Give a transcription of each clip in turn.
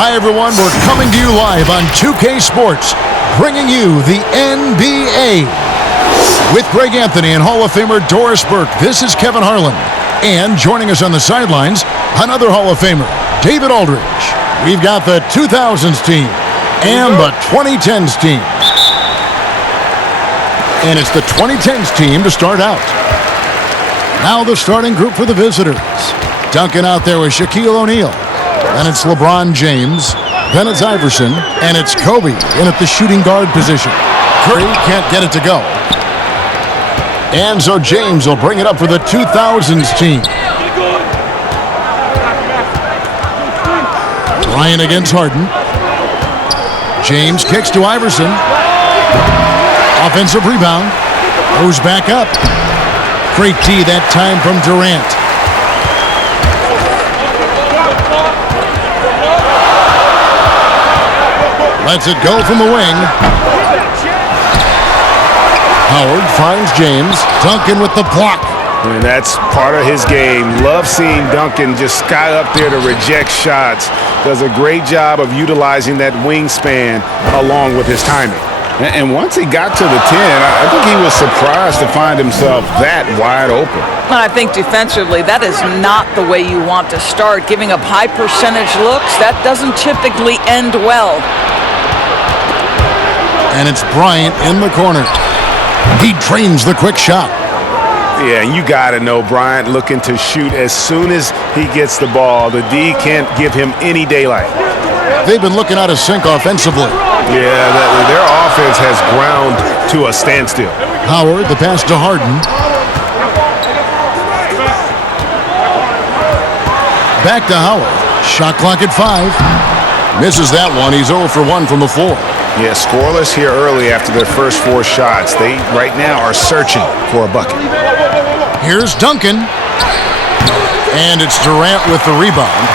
Hi, everyone. We're coming to you live on 2K Sports, bringing you the NBA. With Greg Anthony and Hall of Famer Doris Burke, this is Kevin Harlan. And joining us on the sidelines, another Hall of Famer, David Aldridge. We've got the 2000's team and the 2010's team. And it's the 2010's team to start out. Now the starting group for the visitors. Duncan out there with Shaquille O'Neal. Then it's LeBron James. Then it's Iverson. And it's Kobe in at the shooting guard position. Curry can't get it to go. And so James will bring it up for the 2000's team. Bryant against Harden. James kicks to Iverson. Offensive rebound. Goes back up. Great D that time from Durant. Lets it go from the wing. Howard finds James. Duncan with the block. And that's part of his game. Love seeing Duncan just sky up there to reject shots. Does a great job of utilizing that wingspan along with his timing. And once he got to the 10, I think he was surprised to find himself that wide open. And I think defensively, that is not the way you want to start. Giving up high percentage looks, that doesn't typically end well. And it's Bryant in the corner. He drains the quick shot. Yeah, you got to know Bryant looking to shoot as soon as he gets the ball. The D can't give him any daylight. They've been looking out of sync offensively. Yeah, their offense has ground to a standstill. Howard, the pass to Harden. Back to Howard. Shot clock at 5. Misses that one. He's 0 for 1 from the floor. Yeah, scoreless here early after their first 4 shots. They, right now, are searching for a bucket. Here's Duncan. And it's Durant with the rebound.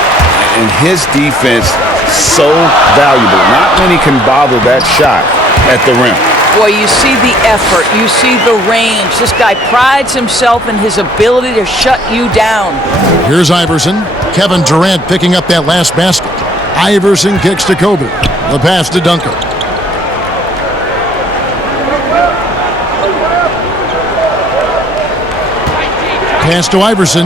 And his defense so valuable. Not many can bother that shot at the rim. Boy, you see the effort. You see the range. This guy prides himself in his ability to shut you down. Here's Iverson. Kevin Durant picking up that last basket. Iverson kicks to Kobe. The pass to Duncan. Pass to Iverson.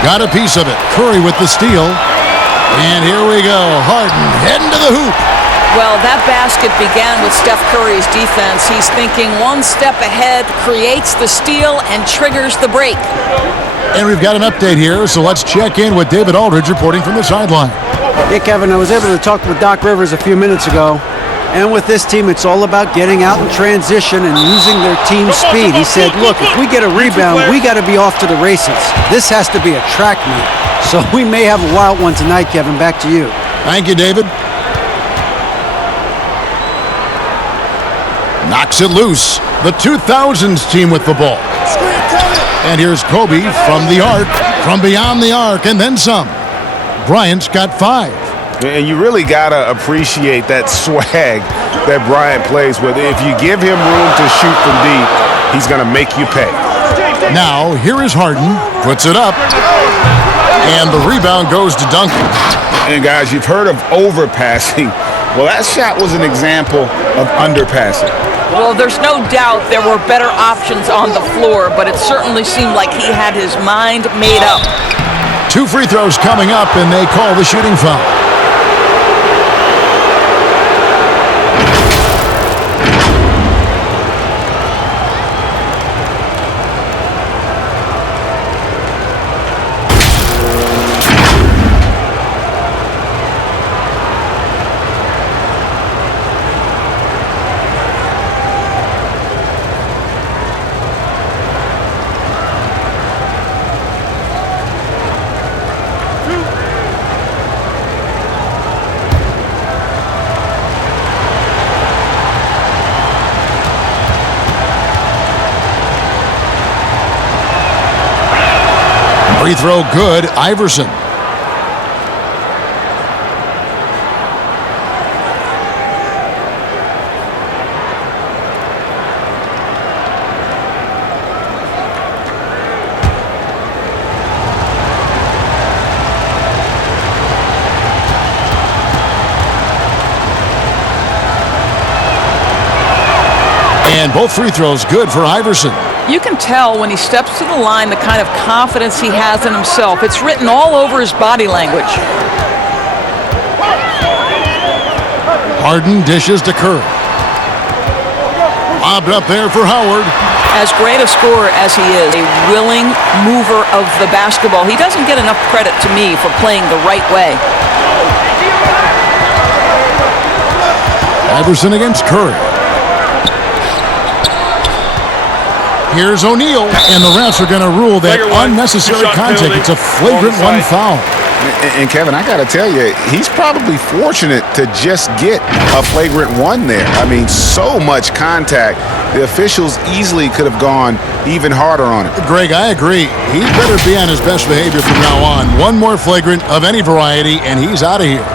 Got a piece of it. Curry with the steal. And here we go. Harden heading to the hoop. Well, that basket began with Steph Curry's defense. He's thinking one step ahead, creates the steal, and triggers the break. And we've got an update here, so let's check in with David Aldridge reporting from the sideline. Hey, Kevin, I was able to talk with Doc Rivers a few minutes ago. And with this team, it's all about getting out in transition and using their team speed. He said, look, if we get a rebound, we got to be off to the races. This has to be a track meet. So we may have a wild one tonight, Kevin. Back to you. Thank you, David. Knocks it loose. The 2000's team with the ball. And here's Kobe from the arc, from beyond the arc, and then some. Bryant's got 5. And you really got to appreciate that swag that Bryant plays with. If you give him room to shoot from deep, he's going to make you pay. Now, here is Harden. Puts it up. And the rebound goes to Duncan. And guys, you've heard of overpassing. Well, that shot was an example of underpassing. Well, there's no doubt there were better options on the floor, but it certainly seemed like he had his mind made up. 2 free throws coming up, and they call the shooting foul. Free throw good, Iverson. And both free throws good for Iverson. You can tell when he steps to the line the kind of confidence he has in himself. It's written all over his body language. Harden dishes to Curry. Lobbed up there for Howard. As great a scorer as he is, a willing mover of the basketball, he doesn't get enough credit to me for playing the right way. Iverson against Curry. Here's O'Neal, and the refs are going to rule that unnecessary contact. It's a flagrant one foul. And Kevin, I got to tell you, he's probably fortunate to just get a flagrant one there. I mean, so much contact. The officials easily could have gone even harder on it. Greg, I agree. He better be on his best behavior from now on. One more flagrant of any variety, and he's out of here.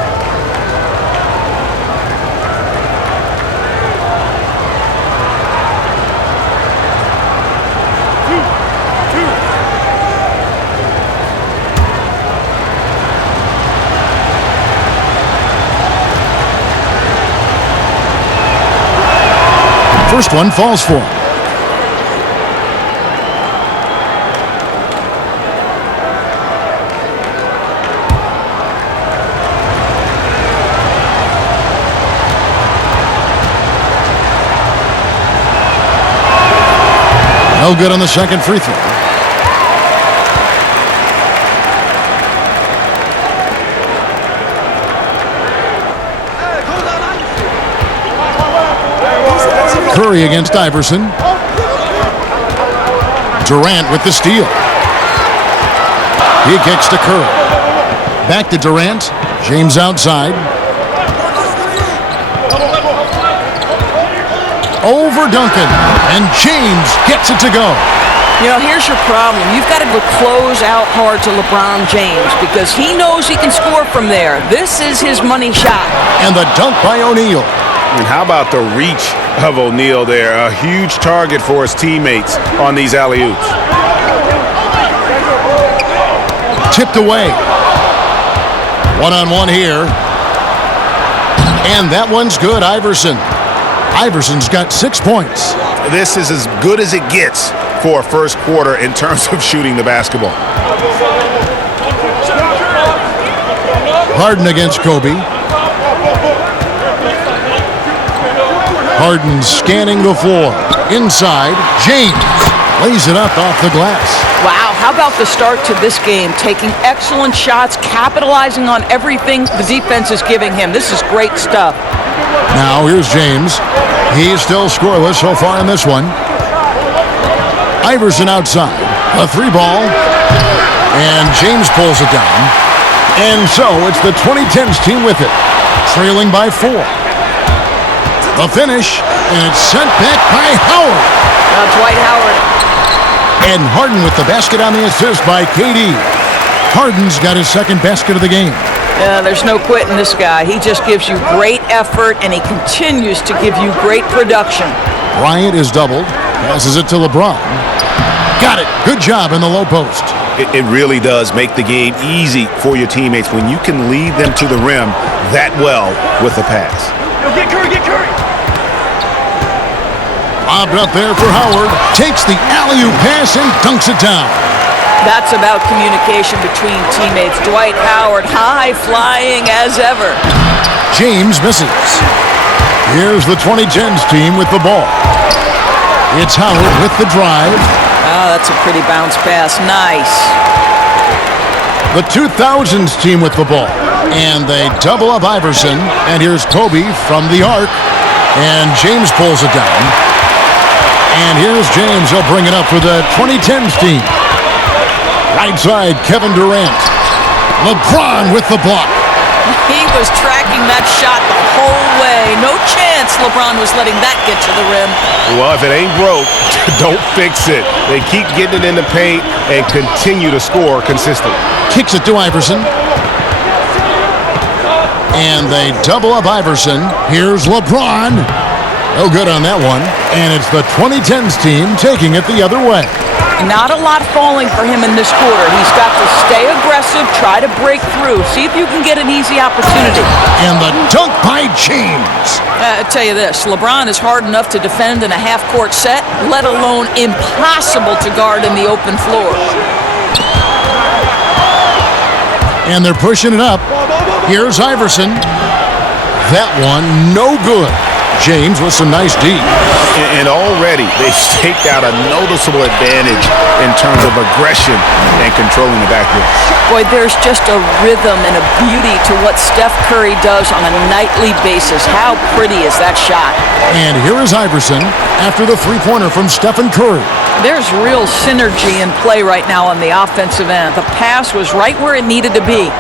First one falls for him. No good on the second free throw. Curry against Iverson. Durant with the steal. He kicks to Curry. Back to Durant. James outside. Over Duncan. And James gets it to go. You know, here's your problem. You've got to close out hard to LeBron James because he knows he can score from there. This is his money shot. And the dunk by O'Neal. And how about the reach of O'Neal there? A huge target for his teammates on these alley-oops. Tipped away. One-on-one here. And that one's good, Iverson. Iverson's got 6 points. This is as good as it gets for a first quarter in terms of shooting the basketball. Harden against Kobe. Harden scanning the floor. Inside, James lays it up off the glass. Wow, how about the start to this game? Taking excellent shots, capitalizing on everything the defense is giving him. This is great stuff. Now here's James. He's still scoreless so far in this one. Iverson outside. A three ball. And James pulls it down. And so it's the 2010's team with it. Trailing by 4. The finish, and it's sent back by Howard. Dwight Howard. And Harden with the basket on the assist by KD. Harden's got his second basket of the game. There's no quitting this guy. He just gives you great effort, and he continues to give you great production. Bryant is doubled. Passes it to LeBron. Got it. Good job in the low post. It really does make the game easy for your teammates when you can lead them to the rim that well with the pass. Get Curry, get Curry. Lobbed up there for Howard. Takes the alley-oop pass and dunks it down. That's about communication between teammates. Dwight Howard, high flying as ever. James misses. Here's the 2010's team with the ball. It's Howard with the drive. Oh, that's a pretty bounce pass. Nice. The 2000's team with the ball. And they double up Iverson. And here's Kobe from the arc. And James pulls it down. And here's James. He'll bring it up for the 2010's team. Right side, Kevin Durant. LeBron with the block. He was tracking that shot the whole way. No chance LeBron was letting that get to the rim. Well, if it ain't broke, don't fix it. They keep getting it in the paint and continue to score consistently. Kicks it to Iverson. And they double up Iverson. Here's LeBron. No good on that one. And it's the 2010's team taking it the other way. Not a lot falling for him in this quarter. He's got to stay aggressive aggressive, try to break through. See if you can get an easy opportunity. And the dunk by James. I tell you this, LeBron is hard enough to defend in a half-court set, let alone impossible to guard in the open floor. And they're pushing it up. Here's Iverson. That one, no good. James with some nice D. And already they've staked out a noticeable advantage in terms of aggression and controlling the backcourt. Boy, there's just a rhythm and a beauty to what Steph Curry does on a nightly basis. How pretty is that shot? And here is Iverson after the three-pointer from Stephen Curry. There's real synergy in play right now on the offensive end. The pass was right where it needed to be.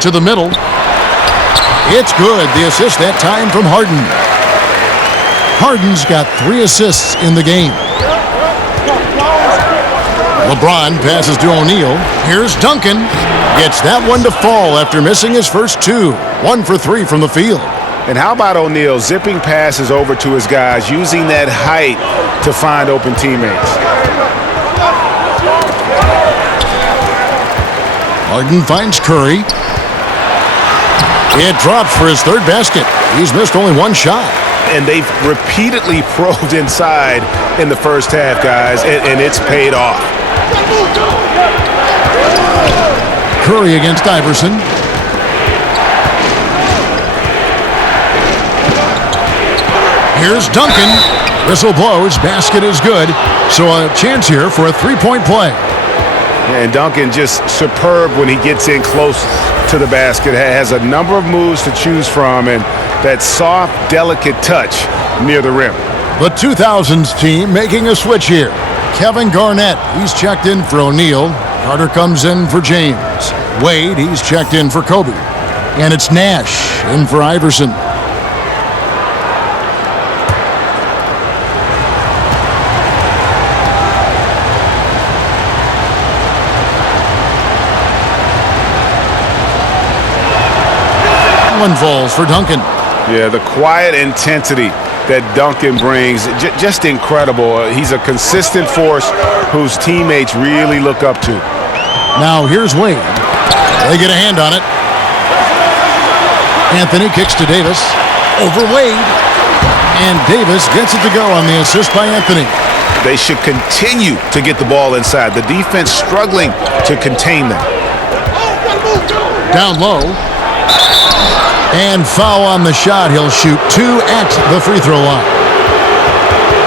To the middle. It's good. The assist that time from Harden. Harden's got 3 assists in the game. LeBron passes to O'Neal. Here's Duncan. Gets that one to fall after missing his first 2. 1 for 3 from the field. And how about O'Neal zipping passes over to his guys, using that height to find open teammates? Harden finds Curry. It drops for his 3rd basket. He's missed only 1 shot. And they've repeatedly probed inside in the first half, guys, and it's paid off. Curry against Iverson. Here's Duncan. Whistle blows. Basket is good. So a chance here for a 3-point play. And Duncan just superb when he gets in close to the basket. Has a number of moves to choose from, and that soft, delicate touch near the rim. The 2000's team making a switch here. Kevin Garnett, he's checked in for O'Neal. Carter comes in for James. Wade, he's checked in for Kobe. And it's Nash in for Iverson. One falls for Duncan. Yeah, the quiet intensity that Duncan brings, just incredible. He's a consistent force whose teammates really look up to. Now here's Wade. They get a hand on it. Anthony kicks to Davis. Over Wade. And Davis gets it to go on the assist by Anthony. They should continue to get the ball inside. The defense struggling to contain them. Down low. And foul on the shot. He'll shoot 2 at the free throw line.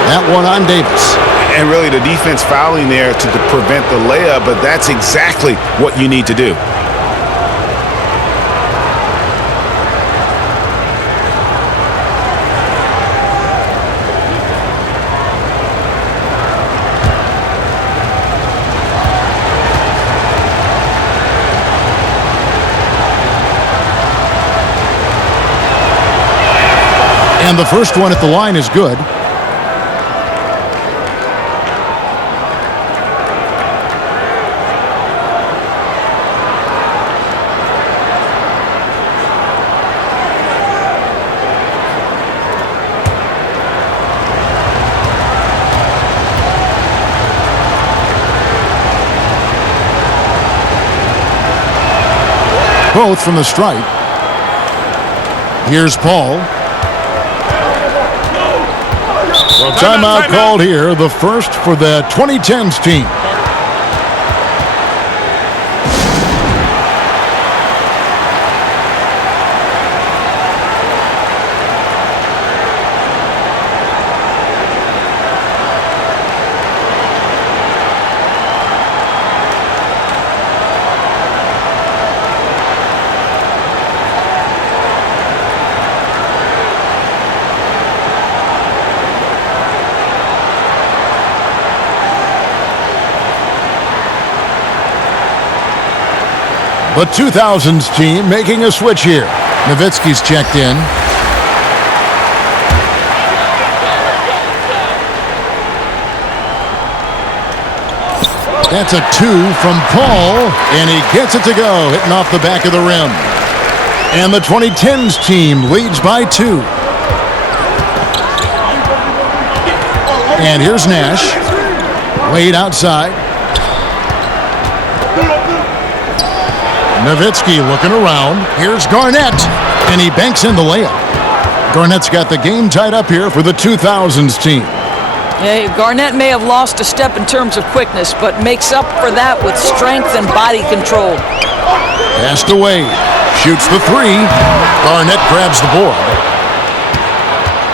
That one on Davis. And really the defense fouling there to prevent the layup, but that's exactly what you need to do. And the first one at the line is good. Both from the stripe. Here's Paul. Well, timeout called here, the first for the 2010's team. The 2000's team making a switch here. Nowitzki's checked in. That's a 2 from Paul, and he gets it to go, hitting off the back of the rim. And the 2010's team leads by 2. And here's Nash. Wade outside. Nowitzki looking around. Here's Garnett, and he banks in the layup. Garnett's got the game tied up here for the 2000's team. Yeah, Garnett may have lost a step in terms of quickness, but makes up for that with strength and body control. Passed away. Shoots the three. Garnett grabs the board.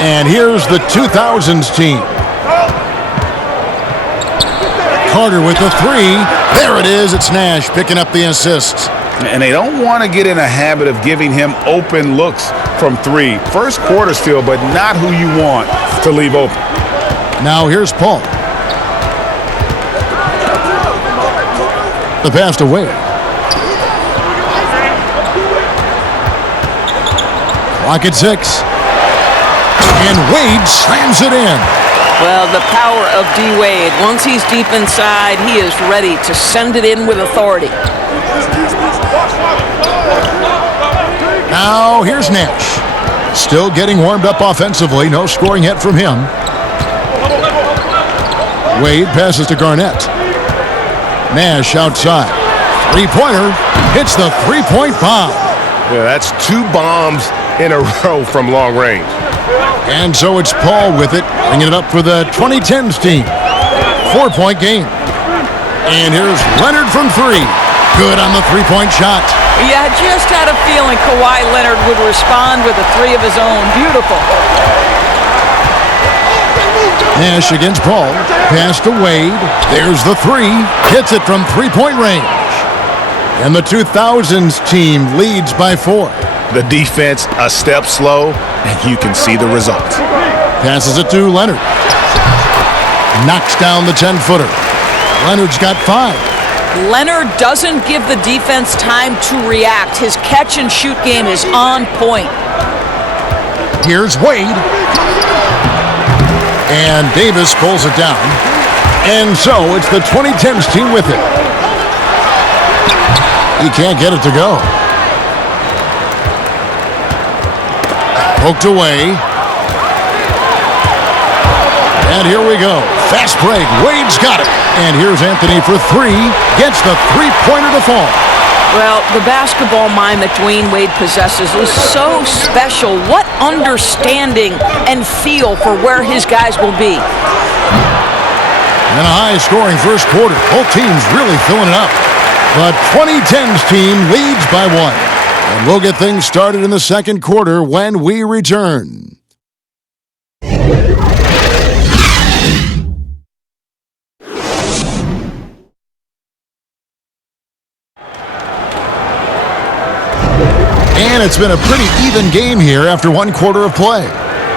And here's the 2000's team. Carter with the three. There it is. It's Nash picking up the assist. And they don't want to get in a habit of giving him open looks from three. First quarter still, but not who you want to leave open. Now here's Paul. The pass to Wade. Clock at 6. And Wade slams it in. Well, the power of D. Wade. Once he's deep inside, he is ready to send it in with authority. Now here's Nash. Still getting warmed up offensively. No scoring yet from him. Wade passes to Garnett. Nash outside. Three-pointer. Hits the three-point bomb. Yeah, that's 2 bombs in a row from long range. And so it's Paul with it, bringing it up for the 2010's team. 4-point game. And here's Leonard from three. Good on the three-point shot. Yeah, I just had a feeling Kawhi Leonard would respond with a three of his own. Beautiful. Nash against Paul. Pass to Wade. There's the three. Hits it from three-point range. And the 2000's team leads by 4. The defense a step slow, and you can see the result. Passes it to Leonard. Knocks down the 10-footer. Leonard's got 5. Leonard doesn't give the defense time to react. His catch-and-shoot game is on point. Here's Wade. And Davis pulls it down. And so it's the 2010's team with it. He can't get it to go. Poked away. And here we go. Fast break. Wade's got it. And here's Anthony for three. Gets the three-pointer to fall. Well, the basketball mind that Dwayne Wade possesses is so special. What understanding and feel for where his guys will be. And a high-scoring first quarter. Both teams really filling it up. The 2010's team leads by 1. And we'll get things started in the second quarter when we return. And it's been a pretty even game here after 1 quarter of play.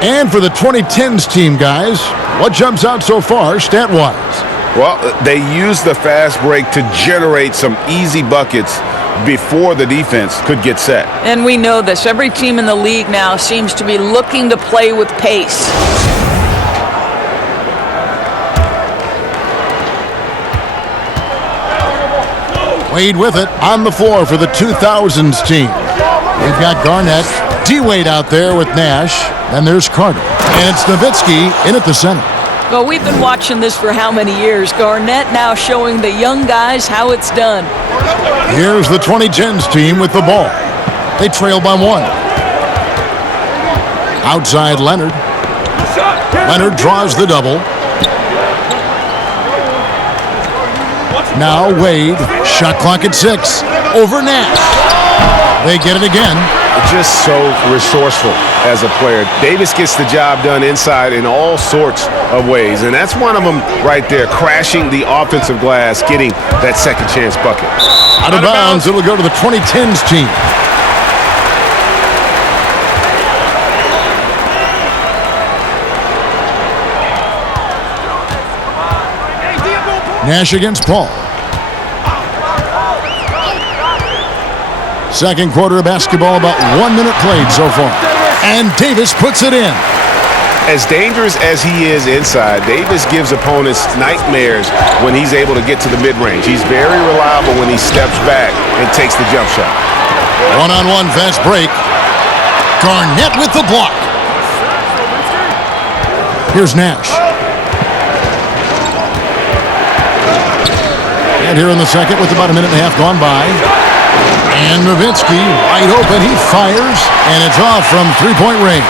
And for the 2010's team, guys, what jumps out so far stat-wise? Well, they used the fast break to generate some easy buckets before the defense could get set. And we know this. Every team in the league now seems to be looking to play with pace. Wade with it on the floor for the 2000's team. We've got Garnett, D-Wade out there with Nash, and there's Carter. And it's Nowitzki in at the center. Well, we've been watching this for how many years? Garnett now showing the young guys how it's done. Here's the 2010's team with the ball. They trail by 1. Outside Leonard. Leonard draws the double. Now Wade. Shot clock at 6. Over Nash. They get it again. Just so resourceful as a player. Davis gets the job done inside in all sorts of ways, and that's one of them right there, crashing the offensive glass, getting that second chance bucket. Out of bounds, it'll go to the 2010's team. Nash against Paul. Second quarter of basketball, about 1 minute played so far. And Davis puts it in. As dangerous as he is inside, Davis gives opponents nightmares when he's able to get to the mid-range. He's very reliable when he steps back and takes the jump shot. One-on-one fast break. Garnett with the block. Here's Nash. And here in the second with about a minute and a half gone by. And Nowitzki wide open. He fires, and it's off from three-point range.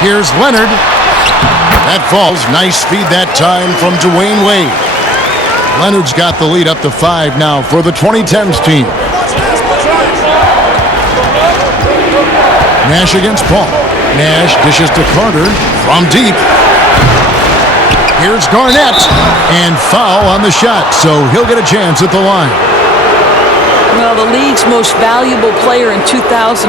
Here's Leonard. That falls. Nice feed that time from Dwayne Wade. Leonard's got the lead up to 5 now for the 2010's team. Nash against Paul. Nash dishes to Carter from deep. Here's Garnett, and foul on the shot, so he'll get a chance at the line. Well, the league's most valuable player in 2004.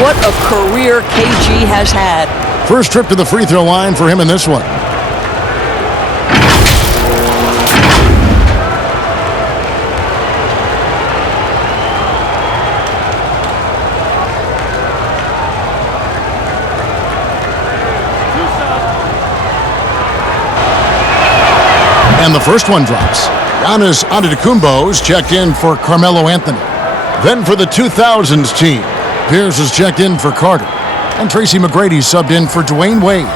What a career KG has had. First trip to the free throw line for him in this one. And the first one drops. Giannis Antetokounmpo's checked in for Carmelo Anthony. Then for the 2000's team, Pierce is checked in for Carter. And Tracy McGrady subbed in for Dwayne Wade.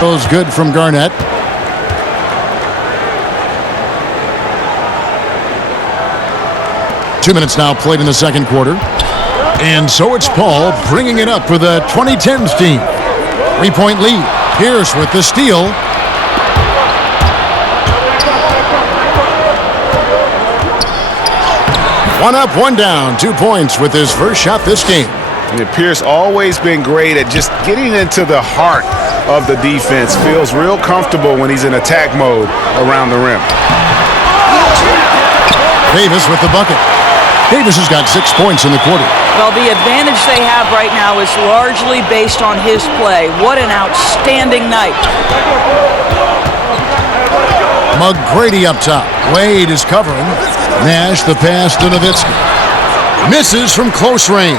Goes good from Garnett. Two minutes now played in the second quarter. And so it's Paul bringing it up for the 2010's team. 3-point lead. Pierce with the steal. One up, one down. 2 points with his first shot this game. And Pierce always been great at just getting into the heart of the defense. Feels real comfortable when he's in attack mode around the rim. Davis with the bucket. Davis has got 6 points in the quarter. Well, the advantage they have right now is largely based on his play. What an outstanding night. McGrady up top. Wade is covering. Nash the pass to Nowitzki. Misses from close range.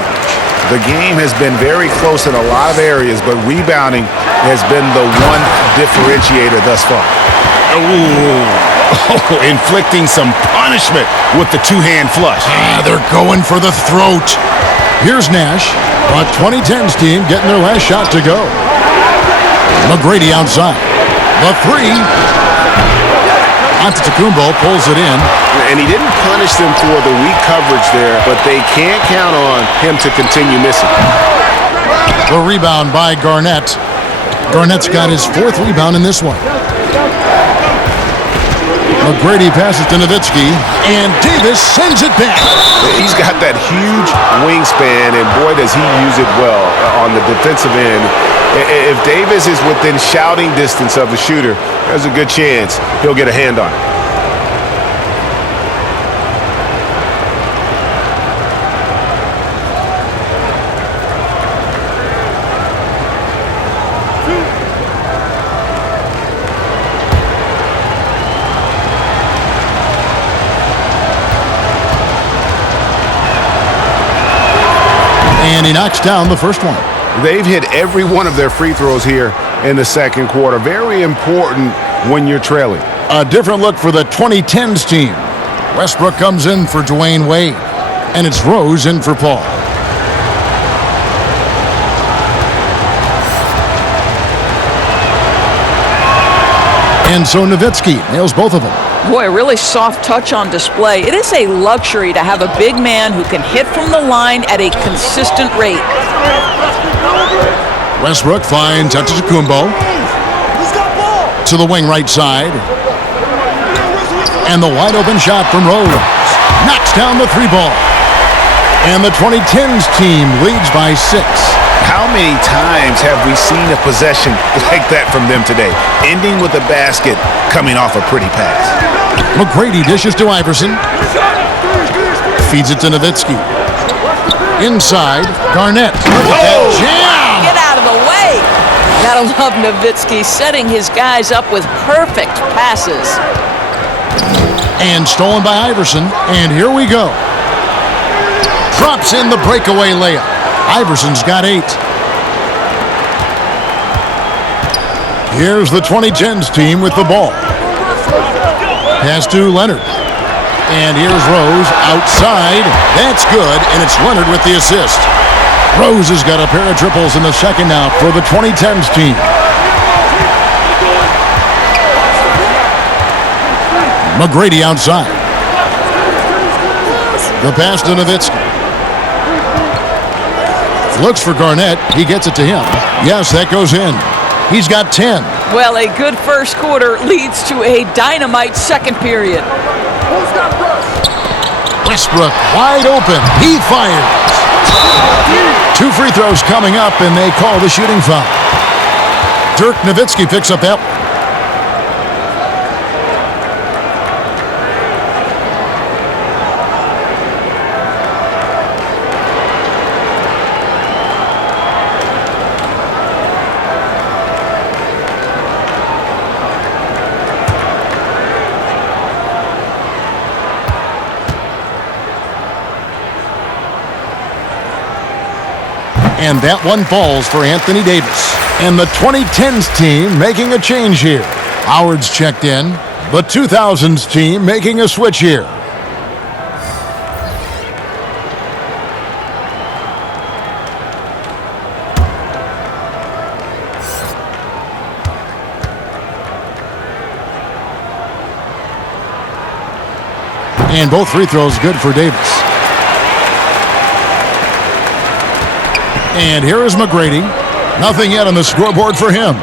The game has been very close in a lot of areas, but rebounding has been the one differentiator thus far. Inflicting some punishment with the two-hand flush. They're going for the throat. Here's Nash. The 2010's team getting their last shot to go. McGrady outside. The three. Antetokounmpo pulls it in. And he didn't punish them for the weak coverage there, but they can't count on him to continue missing. The rebound by Garnett. Garnett's got his 4th rebound in this one. McGrady passes to Nowitzki, and Davis sends it back. He's got that huge wingspan, and boy, does he use it well on the defensive end. If Davis is within shouting distance of the shooter, there's a good chance he'll get a hand on it. And he knocks down the first one. They've hit every one of their free throws here in the second quarter. Very important when you're trailing. A different look for the 2010's team. Westbrook comes in for Dwayne Wade. And it's Rose in for Paul. And so Nowitzki nails both of them. Boy, a really soft touch on display. It is a luxury to have a big man who can hit from the line at a consistent rate. Westbrook finds Antetokounmpo to the wing right side. And the wide open shot from Rose. Knocks down the 3-ball. And the 2010's team leads by 6. How many times have we seen a possession like that from them today? Ending with a basket, coming off a pretty pass. McGrady dishes to Iverson. Feeds it to Nowitzki. Inside, Garnett. Jam! Get out of the way! Gotta love Nowitzki setting his guys up with perfect passes. And stolen by Iverson. And here we go. Drops in the breakaway layup. Iverson's got 8. Here's the 2010's team with the ball. Pass to Leonard. And here's Rose outside. That's good, and it's Leonard with the assist. Rose has got a pair of triples in the second now for the 2010's team. McGrady outside. The pass to Nowitzki. Looks for Garnett. He gets it to him. Yes, that goes in. He's got 10. Well, a good first quarter leads to a dynamite second period. Westbrook wide open. He fires. 2 free throws coming up, and they call the shooting foul. Dirk Nowitzki picks up that one. And that one falls for Anthony Davis. And the 2010's team making a change here. Howard's checked in. The 2000's team making a switch here. And both free throws good for Davis. And here is McGrady. Nothing yet on the scoreboard for him.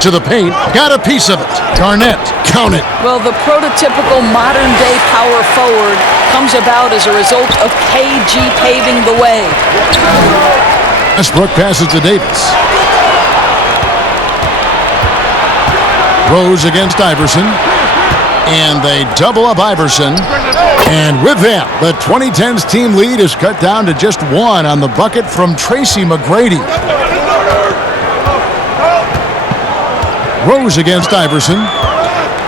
To the paint. Got a piece of it. Garnett. Count it. Well, the prototypical modern-day power forward comes about as a result of KG paving the way. Westbrook passes to Davis. Rose against Iverson. And they double up Iverson. And with that, the 2010's team lead is cut down to just 1 on the bucket from Tracy McGrady. Rose against Iverson.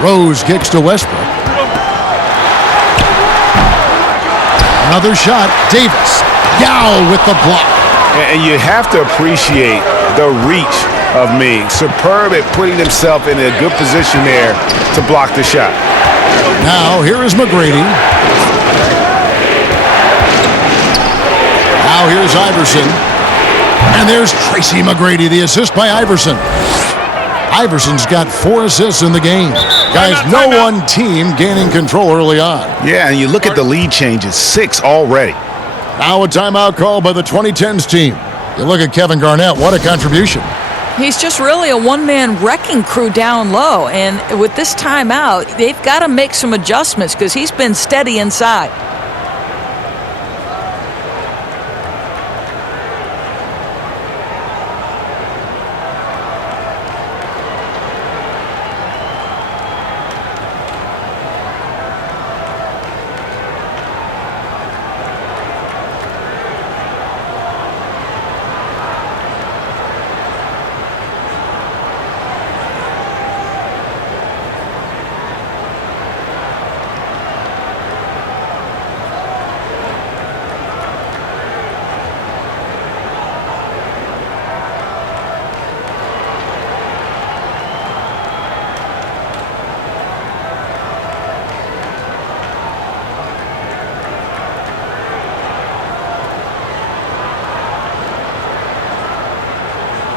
Rose kicks to Westbrook. Another shot. Davis. Yao with the block. And you have to appreciate the reach of Ming. Superb at putting himself in a good position there to block the shot. Now, here is McGrady. Now, here's Iverson. And there's Tracy McGrady, the assist by Iverson. Iverson's got 4 assists in the game. Guys, no one team gaining control early on. Yeah, and you look at the lead changes, 6 already. Now a timeout call by the 2010's team. You look at Kevin Garnett, what a contribution. He's just really a one-man wrecking crew down low, and with this timeout, they've got to make some adjustments because he's been steady inside.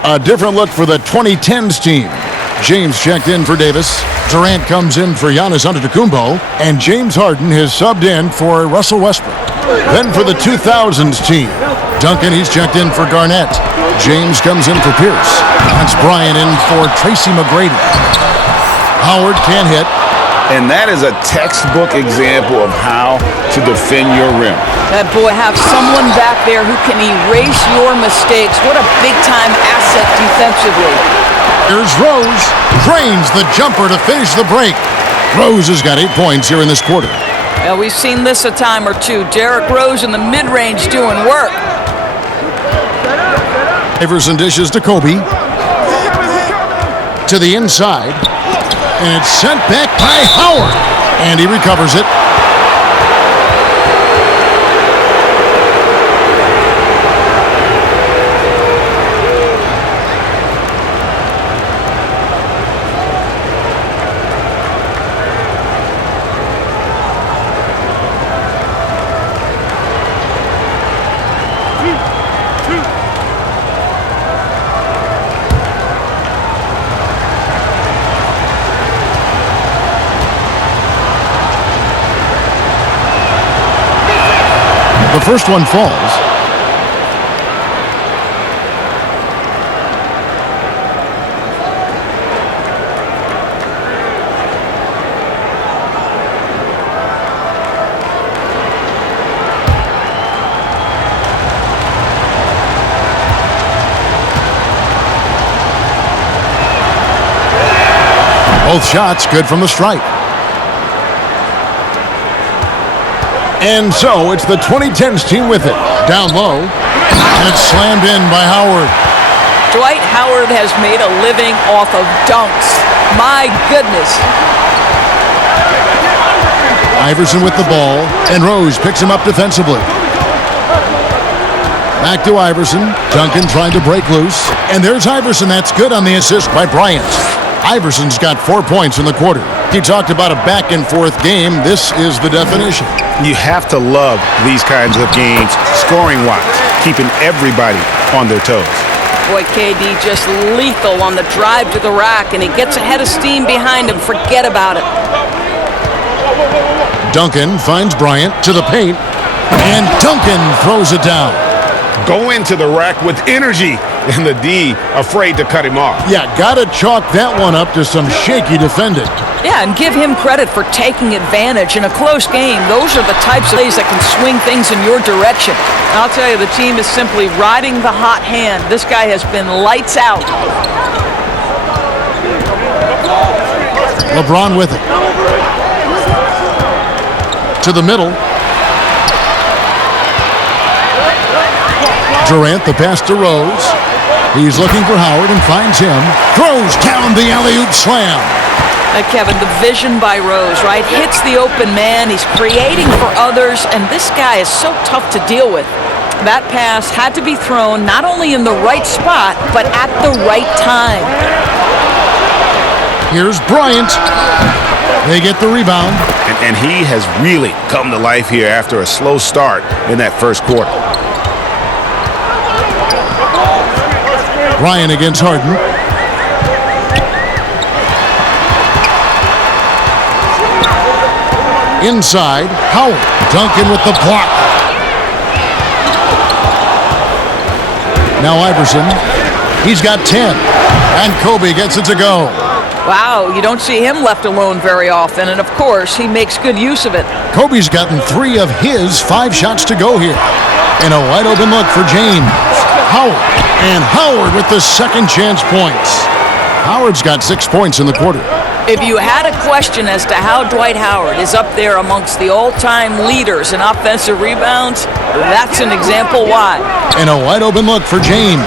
A different look for the 2010's team. James checked in for Davis. Durant comes in for Giannis Antetokounmpo. And James Harden has subbed in for Russell Westbrook. Then for the 2000's team. Duncan, he's checked in for Garnett. James comes in for Pierce. That's Bryant in for Tracy McGrady. Howard can't hit. And that is a textbook example of how to defend your rim. That boy, have someone back there who can erase your mistakes. What a big-time asset defensively. Here's Rose. Drains the jumper to finish the break. Rose has got 8 points here in this quarter. Well, we've seen this a time or two. Derrick Rose in the mid-range doing work. Iverson dishes to Kobe. To the inside. And it's sent back by Howard. And he recovers it. The first one falls. Both shots good from the stripe. And so it's the 2010's team with it. Down low. And it's slammed in by Howard. Dwight Howard has made a living off of dunks. My goodness. Iverson with the ball. And Rose picks him up defensively. Back to Iverson. Duncan trying to break loose. And there's Iverson. That's good on the assist by Bryant. Iverson's got 4 points in the quarter. He talked about a back-and-forth game. This is the definition. You have to love these kinds of games, scoring-wise, keeping everybody on their toes. Boy, KD just lethal on the drive to the rack, and he gets ahead of steam behind him. Forget about it. Duncan finds Bryant to the paint, and Duncan throws it down. Go into the rack with energy, and the D afraid to cut him off. Yeah, gotta chalk that one up to some shaky defending. Yeah, and give him credit for taking advantage in a close game. Those are the types of plays that can swing things in your direction. I'll tell you, the team is simply riding the hot hand. This guy has been lights out. LeBron with it. To the middle. Durant, the pass to Rose. He's looking for Howard and finds him. Throws down the alley-oop slam. Kevin, the vision by Rose, right? Hits the open man. He's creating for others, and this guy is so tough to deal with. That pass had to be thrown not only in the right spot, but at the right time. Here's Bryant. They get the rebound. And he has really come to life here after a slow start in that first quarter. Bryant against Harden. Inside, Howard. Duncan with the block. Now Iverson. He's got 10. And Kobe gets it to go. Wow, you don't see him left alone very often, and of course, he makes good use of it. Kobe's gotten 3 of his 5 shots to go here. And a wide open look for James. Howard. And Howard with the second chance points. Howard's got 6 points in the quarter. If you had a question as to how Dwight Howard is up there amongst the all-time leaders in offensive rebounds, that's an example why. And a wide open look for James.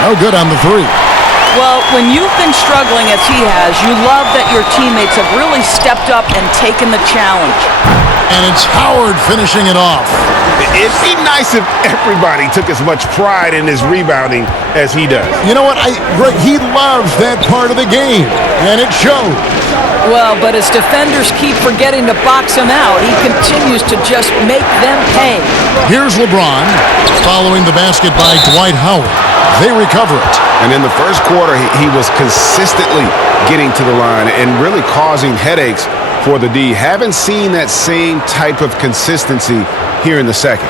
No good on the 3. Well, when you've been struggling as he has, you love that your teammates have really stepped up and taken the challenge. And it's Howard finishing it off. It'd be nice if everybody took as much pride in his rebounding as he does. You know what? He loves that part of the game, and it shows. Well, but as defenders keep forgetting to box him out, he continues to just make them pay. Here's LeBron following the basket by Dwight Howard. They recover it. And in the first quarter, he was consistently getting to the line and really causing headaches for the D. Haven't seen that same type of consistency here in the second.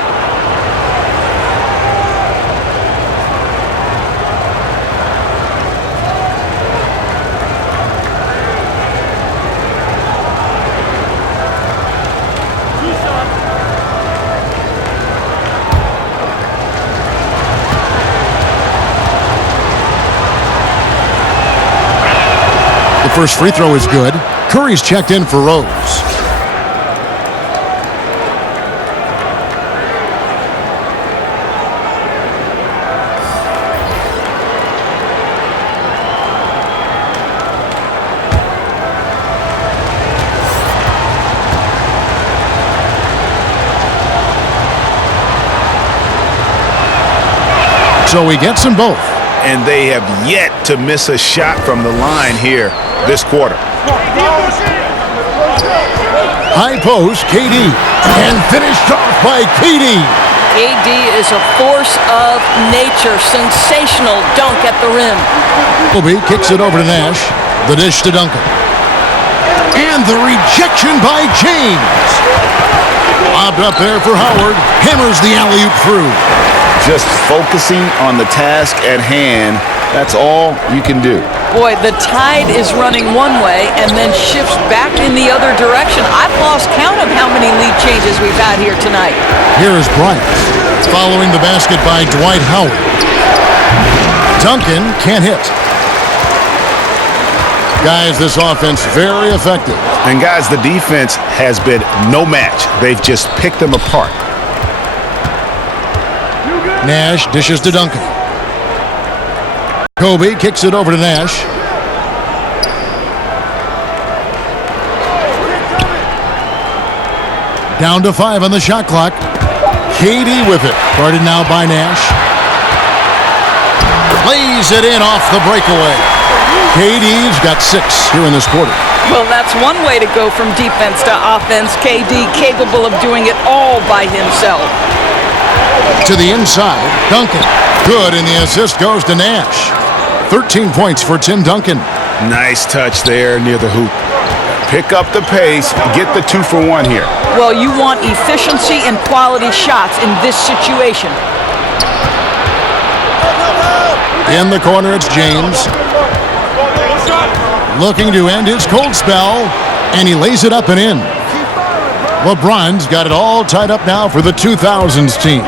The first free throw is good. Curry's checked in for Rose. So he gets them both. And they have yet to miss a shot from the line here this quarter. High post, KD. And finished off by KD. KD is a force of nature. Sensational dunk at the rim. Kobe kicks it over to Nash. The dish to Duncan. And the rejection by James. Lobbed up there for Howard. Hammers the alley-oop through. Just focusing on the task at hand. That's all you can do. Boy, the tide is running one way and then shifts back in the other direction. I've lost count of how many lead changes we've had here tonight. Here is Bryant. Following the basket by Dwight Howard. Duncan can't hit. Guys, this offense very effective. And guys, the defense has been no match. They've just picked them apart. Nash dishes to Duncan. Kobe kicks it over to Nash. Down to 5 on the shot clock. KD with it. Guarded now by Nash. Lays it in off the breakaway. KD's got 6 here in this quarter. Well, that's one way to go from defense to offense. KD capable of doing it all by himself. To the inside, Duncan. Good, and the assist goes to Nash. 13 points for Tim Duncan. Nice touch there near the hoop. Pick up the pace, get the 2-for-1 here. Well, you want efficiency and quality shots in this situation. In the corner, it's James. Looking to end his cold spell, and he lays it up and in. LeBron's got it all tied up now for the 2000's team.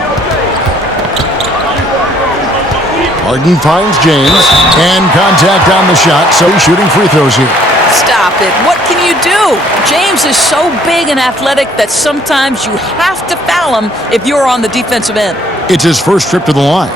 Harden finds James, and contact on the shot, so he's shooting free throws here. Stop it. What can you do? James is so big and athletic that sometimes you have to foul him if you're on the defensive end. It's his first trip to the line.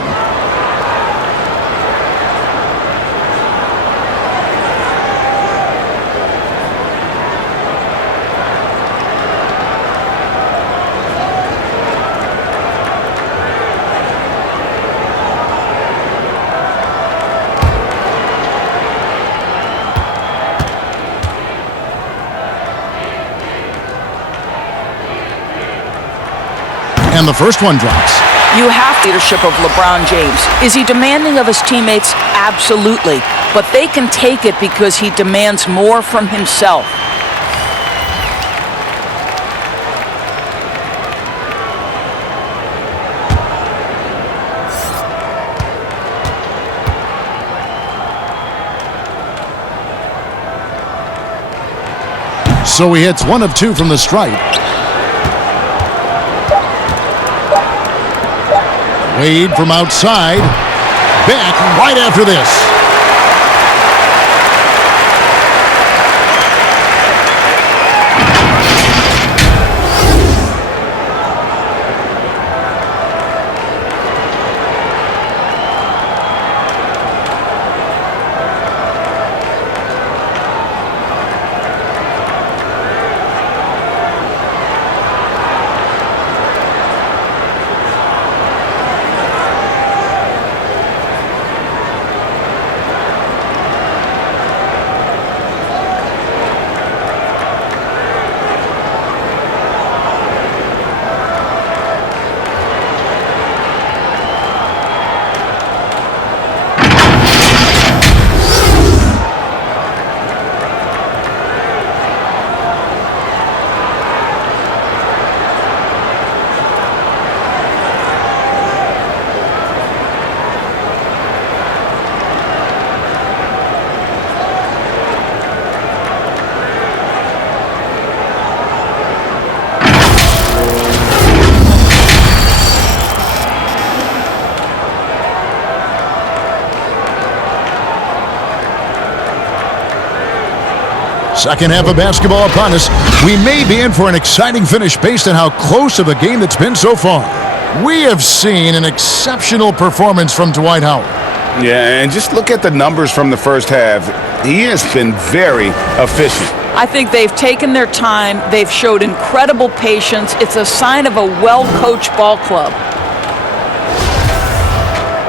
And the first one drops. You have the leadership of LeBron James. Is he demanding of his teammates? Absolutely. But they can take it because he demands more from himself. So he hits 1 of 2 from the stripe. Wade from outside. Back right after this. Second half of basketball upon us. We may be in for an exciting finish based on how close of a game that's been so far. We have seen an exceptional performance from Dwight Howard. Yeah, and just look at the numbers from the first half. He has been very efficient. I think they've taken their time. They've showed incredible patience. It's a sign of a well-coached ball club.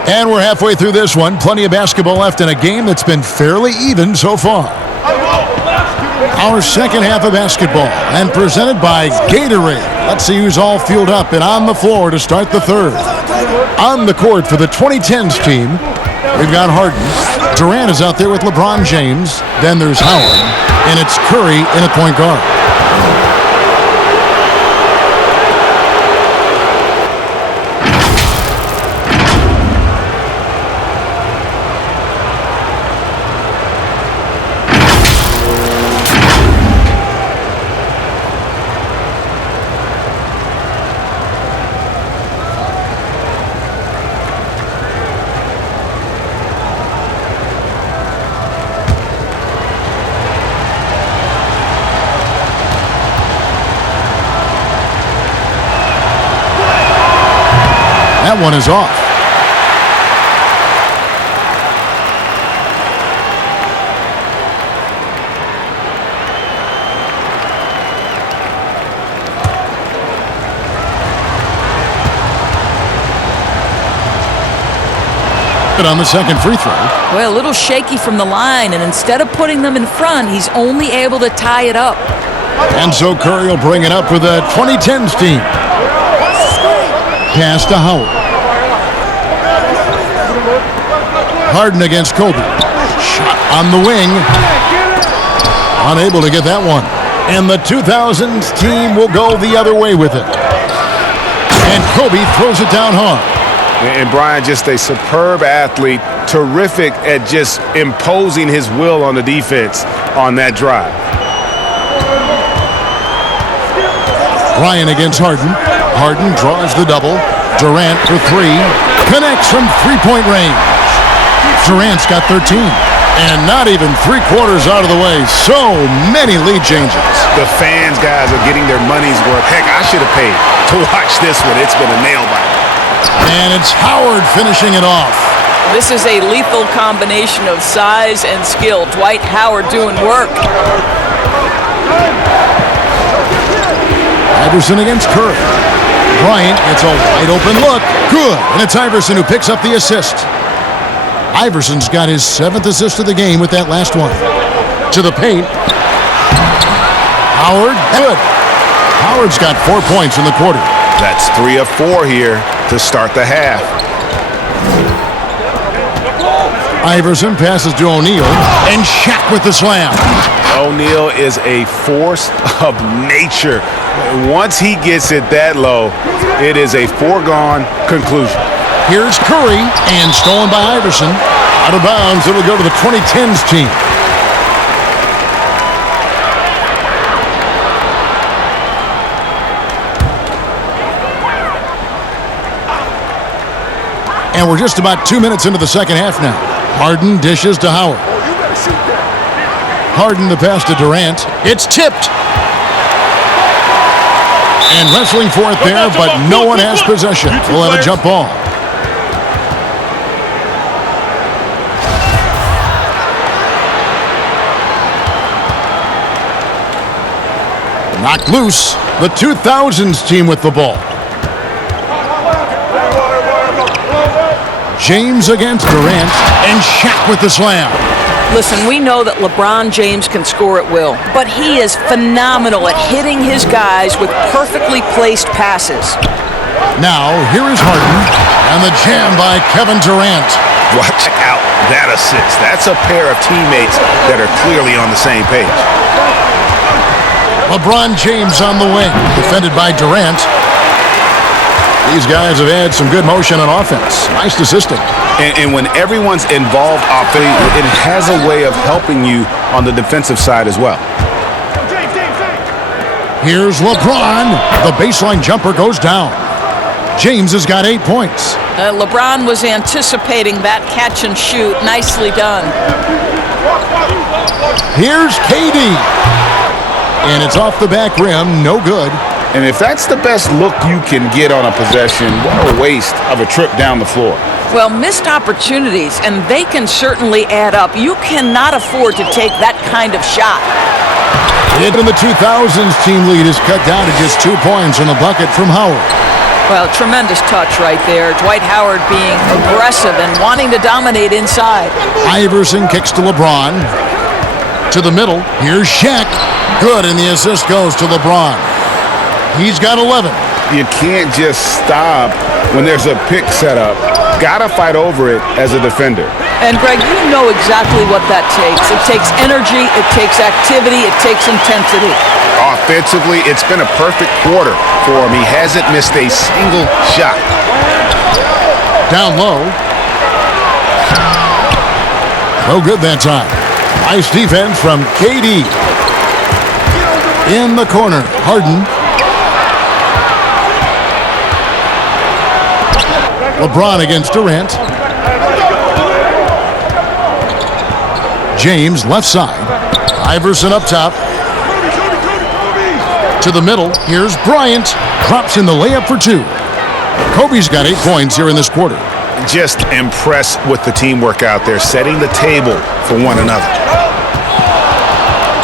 And we're halfway through this one. Plenty of basketball left in a game that's been fairly even so far. Our second half of basketball, and presented by Gatorade. Let's see who's all fueled up and on the floor to start the third. On the court for the 2010's team, we've got Harden. Durant is out there with LeBron James. Then there's Howard, and it's Curry in at point guard. That one is off. On the second free throw. Well, a little shaky from the line, and instead of putting them in front, he's only able to tie it up. And so Curry will bring it up for the 2010's team. Pass to Howard. Harden against Kobe. Shot on the wing. Unable to get that one. And the 2000's team will go the other way with it. And Kobe throws it down hard. And Brian, just a superb athlete, terrific at just imposing his will on the defense on that drive. Bryant against Harden. Harden draws the double. Durant for three. Connects from three-point range. Durant's got 13. And not even three-quarters out of the way. So many lead changes. The fans, guys, are getting their money's worth. Heck, I should have paid to watch this one. It's been a nail-biter. And it's Howard finishing it off. This is a lethal combination of size and skill. Dwight Howard doing work. Iverson against Curry. Bryant gets a wide open look. Good. And it's Iverson who picks up the assist. Iverson's got his 7th assist of the game with that last one. To the paint. Howard, good. Howard's got 4 points in the quarter. That's 3 of 4 here to start the half. Iverson passes to O'Neal, and Shaq with the slam. O'Neal is a force of nature. Once he gets it that low, it is a foregone conclusion. Here's Curry, and stolen by Iverson. Out of bounds, it'll go to the 2010's team. And we're just about 2 minutes into the second half now. Harden dishes to Howard. Harden the pass to Durant. It's tipped. And wrestling for it there, but no one has possession. We'll have a jump ball. Knocked loose. The 2000's team with the ball. James against Durant, and Shaq with the slam. Listen, we know that LeBron James can score at will, but he is phenomenal at hitting his guys with perfectly placed passes. Now, here is Harden, and the jam by Kevin Durant. Watch out that assist. That's a pair of teammates that are clearly on the same page. LeBron James on the wing, defended by Durant. These guys have had some good motion on offense. Nice assisting. And when everyone's involved offensively, it has a way of helping you on the defensive side as well. Here's LeBron. The baseline jumper goes down. James has got 8 points. LeBron was anticipating that catch and shoot. Nicely done. Here's KD. And it's off the back rim. No good. And if that's the best look you can get on a possession, what a waste of a trip down the floor. Well, missed opportunities, and they can certainly add up. You cannot afford to take that kind of shot. Into the 2000's team lead is cut down to just 2 points in the bucket from Howard. Well, tremendous touch right there. Dwight Howard being aggressive and wanting to dominate inside. Iverson kicks to LeBron. To the middle. Here's Shaq. Good, and the assist goes to LeBron. He's got 11. You can't just stop when there's a pick set up. Gotta fight over it as a defender. And Greg, you know exactly what that takes. It takes energy, it takes activity, it takes intensity. Offensively, it's been a perfect quarter for him. He hasn't missed a single shot. Down low. No good that time. Nice defense from KD. In the corner, Harden. LeBron against Durant. James left side. Iverson up top. To the middle. Here's Bryant. Drops in the layup for 2. Kobe's got 8 points here in this quarter. Just impressed with the teamwork out there, setting the table for one another.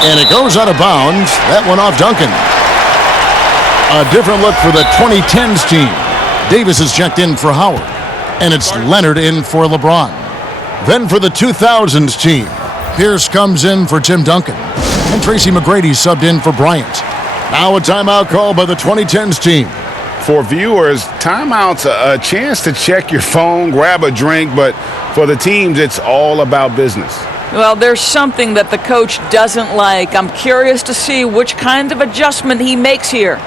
And it goes out of bounds. That one off Duncan. A different look for the 2010's team. Davis is checked in for Howard. And it's Leonard in for LeBron. Then for the 2000's team, Pierce comes in for Tim Duncan. And Tracy McGrady subbed in for Bryant. Now a timeout call by the 2010's team. For viewers, timeout's a chance to check your phone, grab a drink, but for the teams, it's all about business. Well, there's something that the coach doesn't like. I'm curious to see which kind of adjustment he makes here.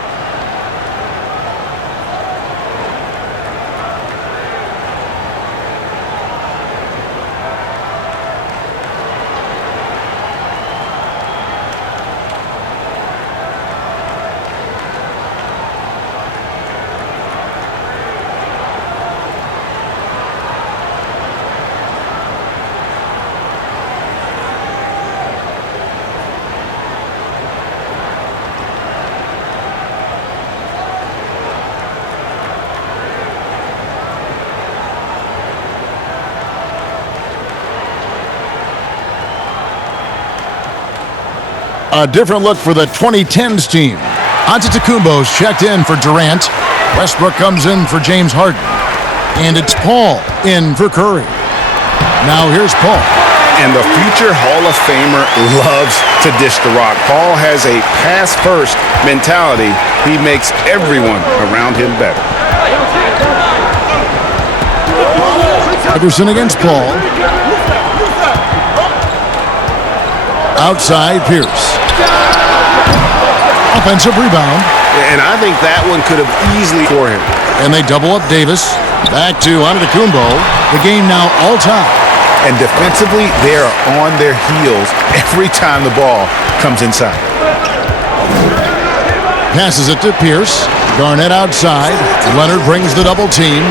A different look for the 2010's team. Antetokounmpo's checked in for Durant. Westbrook comes in for James Harden. And it's Paul in for Curry. Now here's Paul. And the future Hall of Famer loves to dish the rock. Paul has a pass-first mentality. He makes everyone around him better. Iverson against Paul. Outside, Pierce. Offensive rebound. And I think that one could have easily for him. And they double up Davis. Back to Antetokounmpo. The game now all time. And defensively, they are on their heels every time the ball comes inside. Passes it to Pierce. Garnett outside. Leonard brings the double team.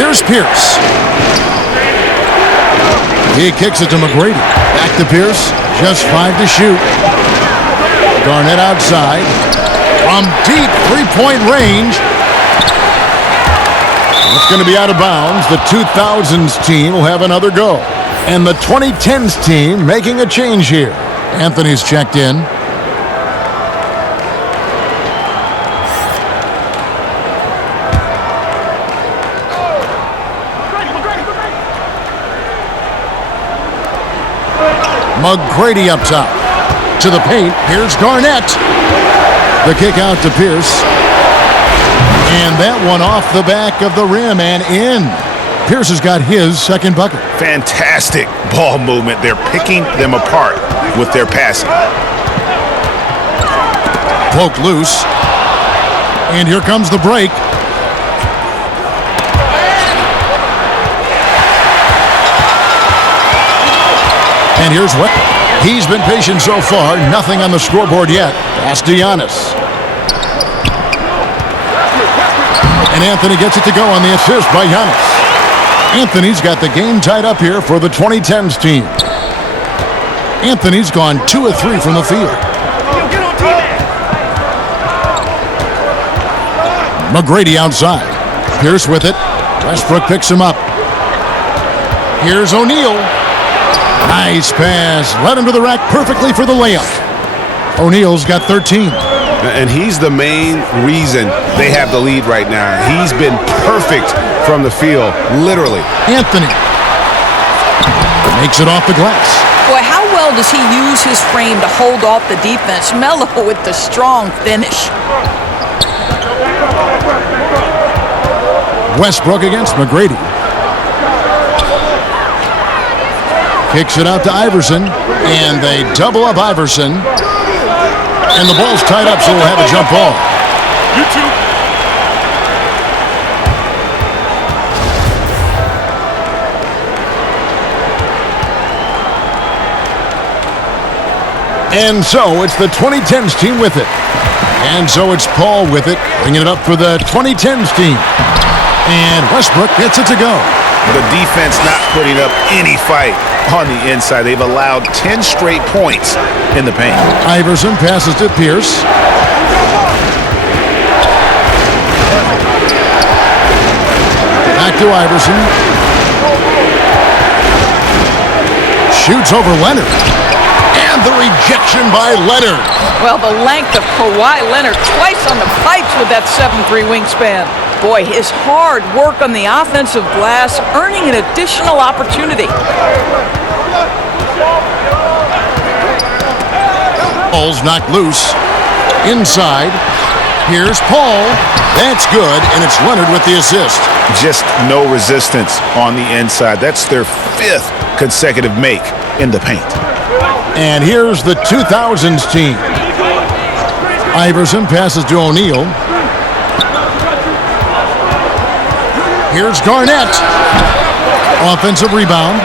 Here's Pierce. He kicks it to McGrady. Back to Pierce. Just 5 to shoot. Garnett outside. From deep three-point range. It's going to be out of bounds. The 2000's team will have another go. And the 2010's team making a change here. Anthony's checked in. McGrady up top. To the paint. Here's Garnett. The kick out to Pierce. And that one off the back of the rim and in. Pierce has got his second bucket. Fantastic ball movement. They're picking them apart with their passing. Poke loose. And here comes the break. And here's what he's been patient so far. Nothing on the scoreboard yet. That's Giannis. And Anthony gets it to go on the assist by Giannis. Anthony's got the game tied up here for the 2010's team. Anthony's gone 2 of 3 from the field. McGrady outside. Pierce with it. Westbrook picks him up. Here's O'Neal. Nice pass. Led him to the rack perfectly for the layup. O'Neal's got 13. And he's the main reason they have the lead right now. He's been perfect from the field, literally. Anthony makes it off the glass. Boy, how well does he use his frame to hold off the defense? Melo with the strong finish. Westbrook against McGrady. Kicks it out to Iverson, and they double up Iverson. And the ball's tied up, so we'll have a jump ball. And so it's the 2010's team with it. And so it's Paul with it, bringing it up for the 2010's team. And Westbrook gets it to go. The defense not putting up any fight on the inside. They've allowed 10 straight points in the paint. Iverson passes to Pierce. Back to Iverson. Shoots over Leonard. And the rejection by Leonard. Well, the length of Kawhi Leonard twice on the pipes with that 7'3" wingspan. Boy, his hard work on the offensive glass earning an additional opportunity. Ball's knocked loose. Inside. Here's Paul. That's good, and it's Leonard with the assist. Just no resistance on the inside. That's their 5th consecutive make in the paint. And here's the 2000's team. Iverson passes to O'Neal. Here's Garnett. Offensive rebound.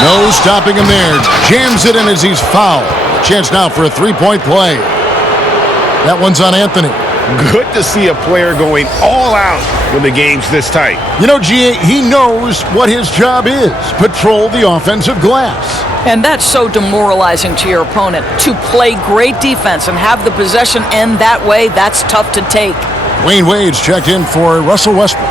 No stopping him there. Jams it in as he's fouled. Chance now for a three-point play. That one's on Anthony. Good to see a player going all out when the game's this tight. You know, G.A., he knows what his job is. Patrol the offensive glass. And that's so demoralizing to your opponent. To play great defense and have the possession end that way, that's tough to take. Wayne Wade's checked in for Russell Westbrook.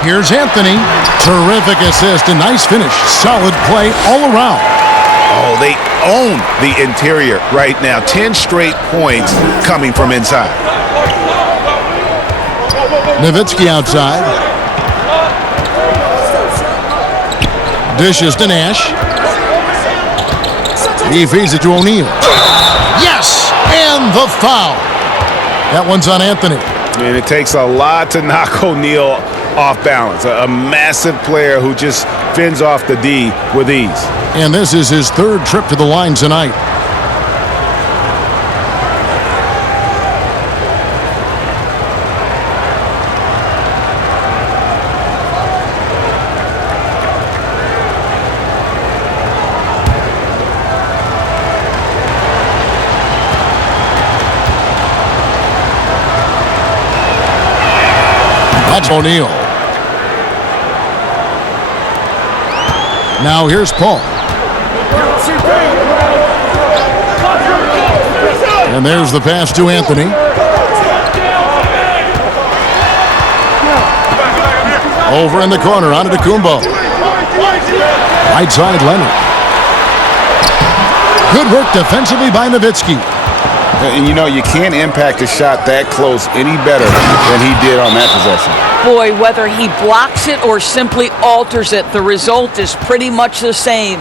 Here's Anthony. Terrific assist, a nice finish. Solid play all around. Oh, they own the interior right now. 10 straight points coming from inside. Nowitzki outside. Dishes to Nash. He feeds it to O'Neal. Yes! And the foul. That one's on Anthony. And it takes a lot to knock O'Neal off balance. A massive player who just fends off the D with ease. And this is his 3rd trip to the line tonight. That's O'Neal. Now here's Paul. And there's the pass to Anthony. Over in the corner, onto Kumbo. Right side, Leonard. Good work defensively by Nowitzki. And you know, you can't impact a shot that close any better than he did on that possession. Boy, whether he blocks it or simply alters it, the result is pretty much the same.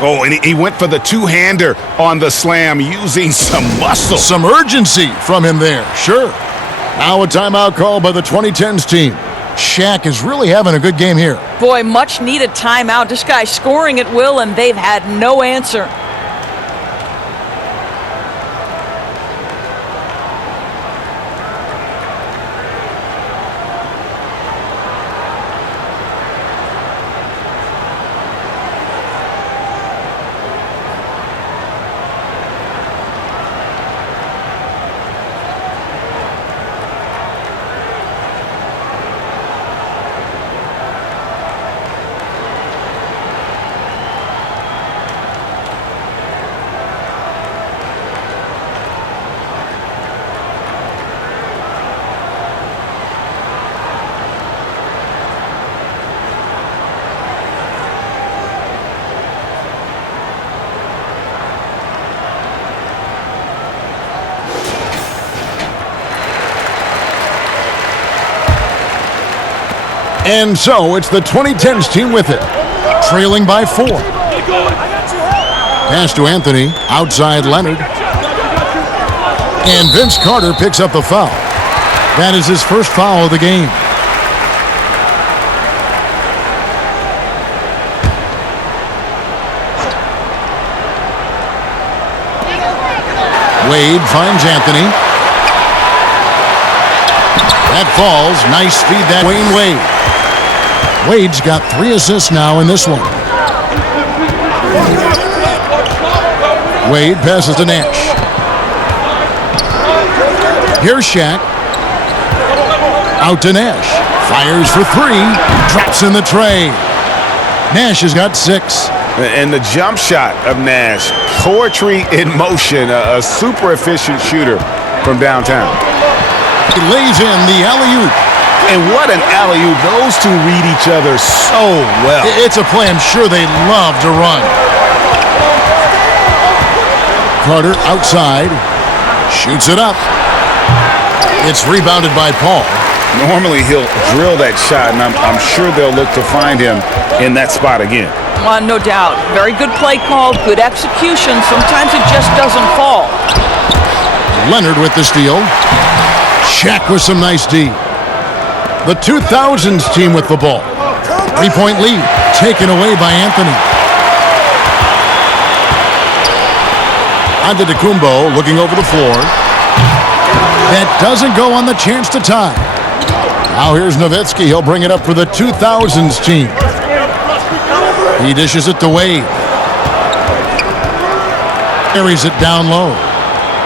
Oh, and he went for the two-hander on the slam using some muscle. Some urgency from him there, sure. Now a timeout call by the 2010's team. Shaq is really having a good game here. Boy, much needed timeout. This guy's scoring at will, and they've had no answer. And so it's the 2010's team with it, trailing by 4. Pass to Anthony, outside Leonard. And Vince Carter picks up the foul. That is his first foul of the game. Wade finds Anthony. That falls. Nice feed that Wayne Wade. Wade's got 3 assists now in this one. Wade passes to Nash. Here's Shaq. Out to Nash. Fires for three. Drops in the tray. Nash has got 6. And the jump shot of Nash. Poetry in motion. A super efficient shooter from downtown. He lays in the alley-oop. And what an alley-oop. Those two read each other so well. It's a play I'm sure they love to run. Carter outside. Shoots it up. It's rebounded by Paul. Normally he'll drill that shot, and I'm sure they'll look to find him in that spot again. No doubt. Very good play call, good execution. Sometimes it just doesn't fall. Leonard with the steal. Shaq with some nice D. The 2000's team with the ball. 3-point lead taken away by Anthony. Antetokounmpo looking over the floor. That doesn't go on the chance to tie. Now here's Nowitzki. He'll bring it up for the 2000's team. He dishes it to Wade. Carries it down low.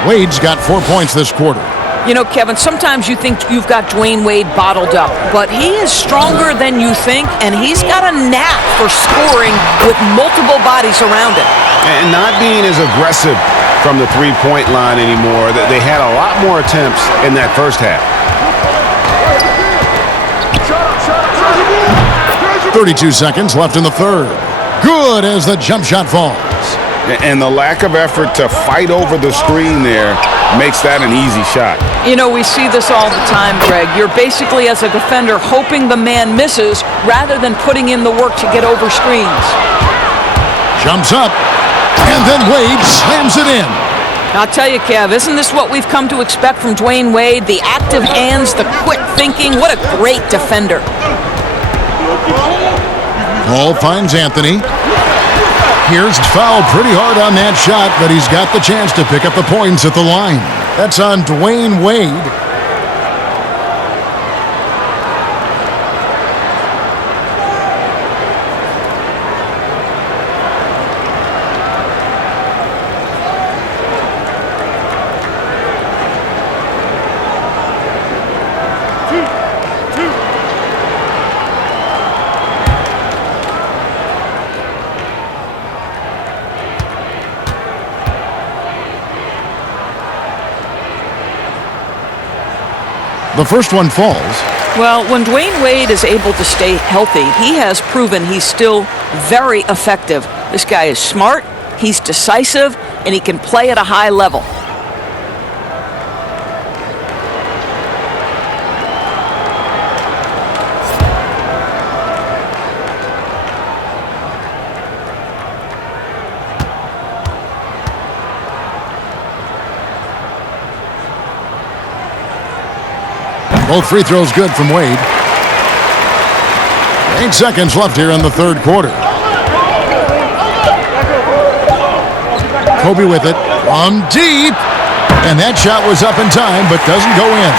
Wade's got 4 points this quarter. You know, Kevin, sometimes you think you've got Dwayne Wade bottled up, but he is stronger than you think, and he's got a knack for scoring with multiple bodies around him. And not being as aggressive from the three-point line anymore. They had a lot more attempts in that first half. 32 seconds left in the third. Good as the jump shot falls. And the lack of effort to fight over the screen there makes that an easy shot. You know, we see this all the time, Greg. You're basically, as a defender, hoping the man misses rather than putting in the work to get over screens. Jumps up, and then Wade slams it in. I'll tell you, Kev, isn't this what we've come to expect from Dwayne Wade? The active hands, the quick thinking. What a great defender. Paul finds Anthony. Here's fouled pretty hard on that shot, but he's got the chance to pick up the points at the line. That's on Dwayne Wade. The first one falls. Well, when Dwayne Wade is able to stay healthy, he has proven he's still very effective. This guy is smart, he's decisive, and he can play at a high level. Both free throws good from Wade. 8 seconds left here in the third quarter. Kobe with it from deep. And that shot was up in time, but doesn't go in.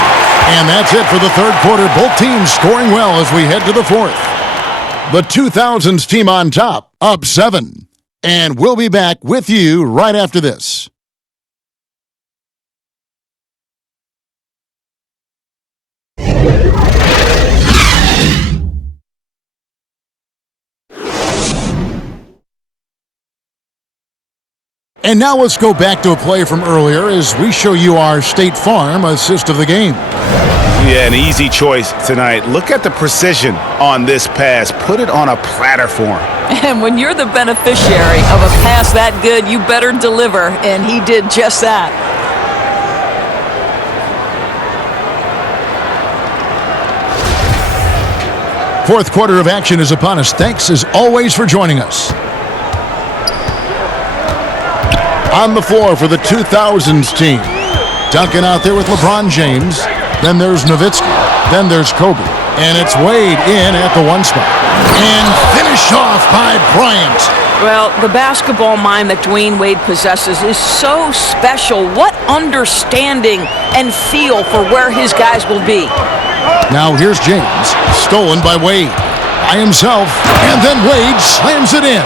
And that's it for the third quarter. Both teams scoring well as we head to the fourth. The 2000's team on top, up 7. And we'll be back with you right after this. And now let's go back to a play from earlier as we show you our State Farm assist of the game. Yeah, an easy choice tonight. Look at the precision on this pass. Put it on a platter for him. And when you're the beneficiary of a pass that good, you better deliver, and he did just that. Fourth quarter of action is upon us. Thanks as always for joining us. On the floor for the 2000's team. Duncan out there with LeBron James. Then there's Nowitzki. Then there's Kobe. And it's Wade in at the one spot. And finished off by Bryant. Well, the basketball mind that Dwayne Wade possesses is so special. What understanding and feel for where his guys will be. Now here's James. Stolen by Wade. By himself. And then Wade slams it in.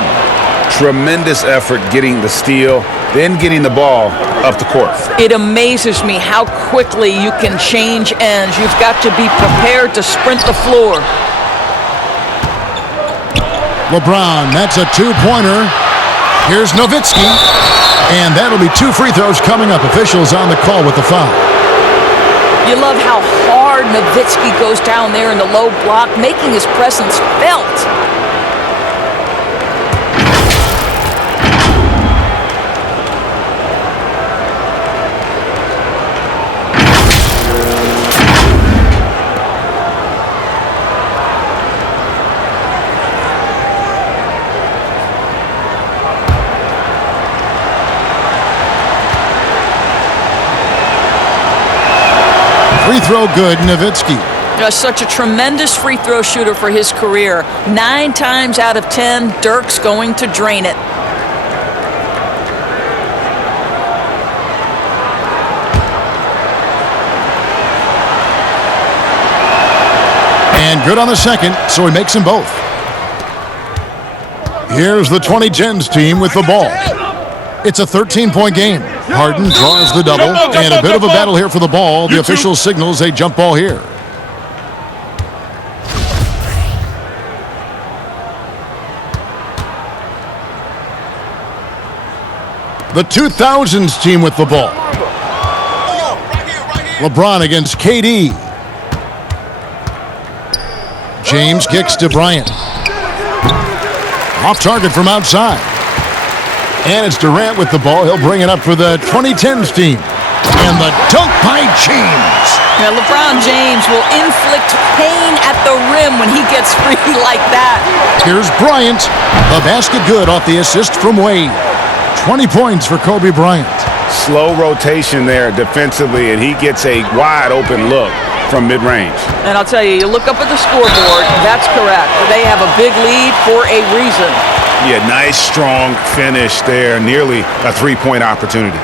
Tremendous effort getting the steal, then getting the ball, of the court. It amazes me how quickly you can change ends. You've got to be prepared to sprint the floor. LeBron, that's a two-pointer. Here's Nowitzki. And that'll be 2 free throws coming up. Officials on the call with the foul. You love how hard Nowitzki goes down there in the low block, making his presence felt. Free throw good, Nowitzki. Such a tremendous free throw shooter for his career. 9 times out of 10, Dirk's going to drain it. And good on the second, so he makes them both. Here's the 2010's team with the ball. It's a 13-point game. Harden draws the double, and a bit of a battle here for the ball. The official signals a jump ball here. The 2000's team with the ball. LeBron against KD. James kicks to Bryant. Off target from outside. And it's Durant with the ball. He'll bring it up for the 2010's team. And the dunk by James. Now, LeBron James will inflict pain at the rim when he gets free like that. Here's Bryant. The basket good off the assist from Wade. 20 points for Kobe Bryant. Slow rotation there defensively, and he gets a wide open look from mid-range. And I'll tell you, you look up at the scoreboard, that's correct. They have a big lead for a reason. Yeah, nice, strong finish there. Nearly a three-point opportunity.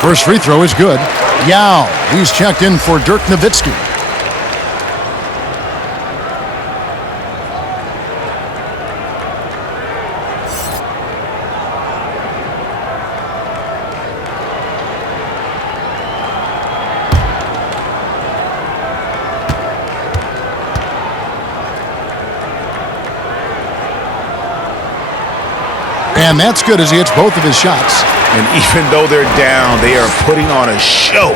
First free throw is good. Yao, he's checked in for Dirk Nowitzki. And that's good as he hits both of his shots. And even though they're down, they are putting on a show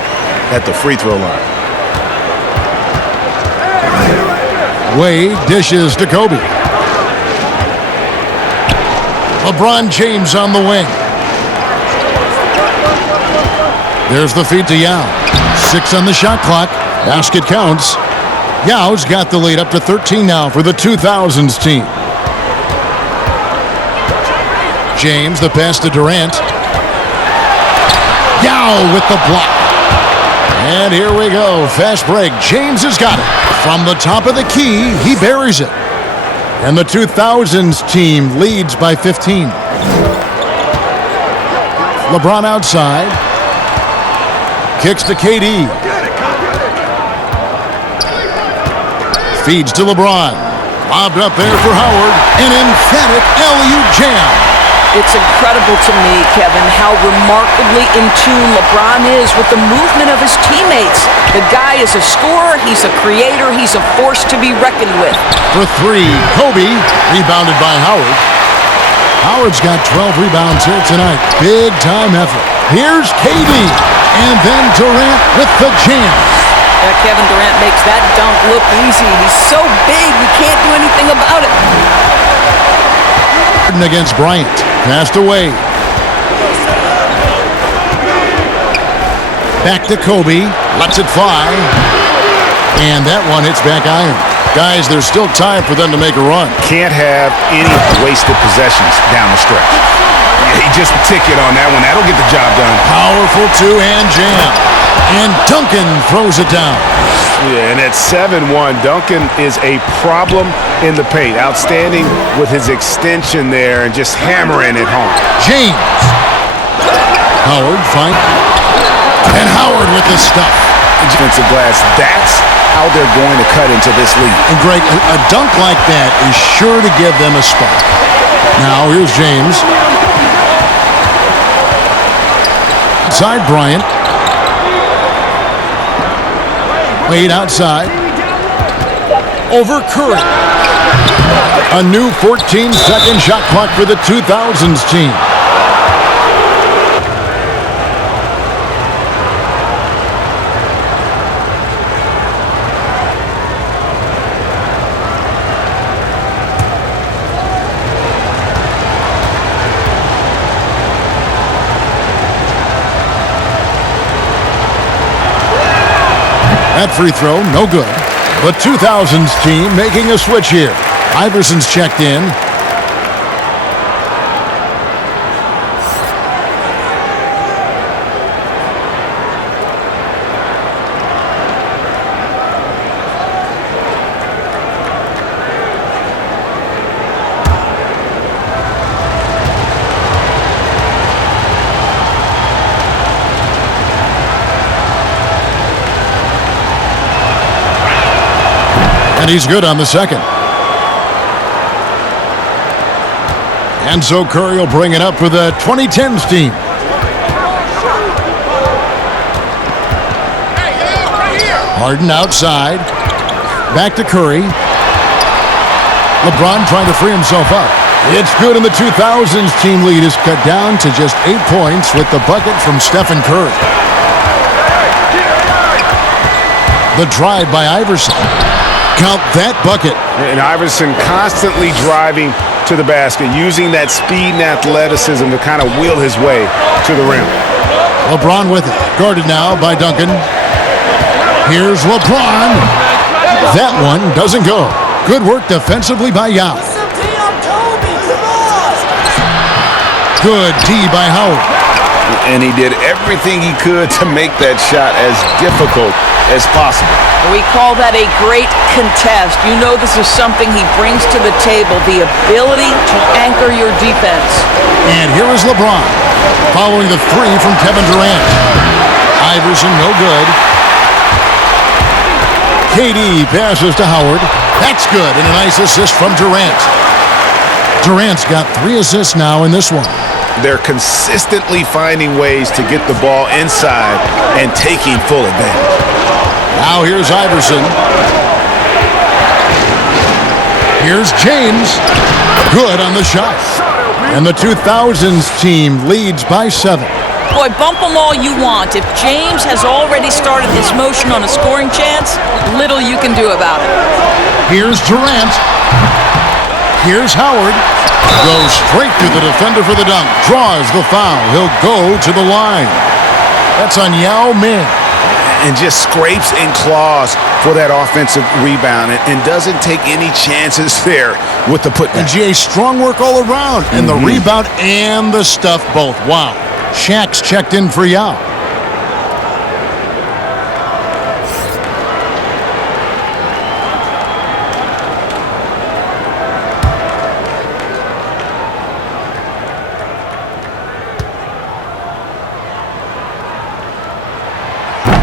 at the free throw line. Wade dishes to Kobe. LeBron James on the wing. There's the feed to Yao. 6 on the shot clock. Basket counts. Yao's got the lead up to 13 now for the 2000's team. James, the pass to Durant. Yao with the block. And here we go. Fast break. James has got it. From the top of the key, he buries it. And the 2000's team leads by 15. LeBron outside. Kicks to KD. Feeds to LeBron. Lobbed up there for Howard. An emphatic alley-oop jam. It's incredible to me, Kevin, how remarkably in tune LeBron is with the movement of his teammates. The guy is a scorer, he's a creator, he's a force to be reckoned with. For 3, Kobe, rebounded by Howard. Howard's got 12 rebounds here tonight. Big time effort. Here's KD, and then Durant with the jam. Kevin Durant makes that dunk look easy. He's so big, you can't do anything about it. Against Bryant. Passed away. Back to Kobe. Lets it fly. And that one hits back iron. Guys, there's still time for them to make a run. Can't have any wasted possessions down the stretch. He just ticket on that one. That'll get the job done. Powerful two-hand jam. And Duncan throws it down. Yeah, and at 7-1, Duncan is a problem in the paint. Outstanding with his extension there and just hammering it home. James. Howard fine. And Howard with the stuff. Defensive glass. That's how they're going to cut into this lead. And Greg, a dunk like that is sure to give them a spark. Now here's James. Inside Bryant. Wade outside. Over Curry. A new 14-second shot clock for the 2000's team. That free throw, no good. The 2000's team making a switch here. Iverson's checked in. And he's good on the second. And so Curry will bring it up for the 2010's team. Harden outside. Back to Curry. LeBron trying to free himself up. It's good, and the 2000's team lead is cut down to just 8 points with the bucket from Stephen Curry. The drive by Iverson. Count that bucket. And Iverson constantly driving to the basket, using that speed and athleticism to kind of wheel his way to the rim. LeBron with it. Guarded now by Duncan. Here's LeBron. That one doesn't go. Good work defensively by Yao. Good D by Howard. And he did everything he could to make that shot as difficult as possible. We call that a great contest. You know this is something he brings to the table, the ability to anchor your defense. And here is LeBron following the three from Kevin Durant. Iverson, no good. KD passes to Howard. That's good, and a nice assist from Durant. Durant's got 3 assists now in this one. They're consistently finding ways to get the ball inside and taking full advantage. Now here's Iverson. Here's James. Good on the shot. And the 2000's team leads by 7. Boy, bump them all you want. If James has already started his motion on a scoring chance, little you can do about it. Here's Durant. Here's Howard. Goes straight to the defender for the dunk. Draws the foul. He'll go to the line. That's on Yao Ming. And just scrapes and claws for that offensive rebound and doesn't take any chances there with the putback. And GA, strong work all around. And the rebound and the stuff both. Wow. Shaq's checked in for Yao.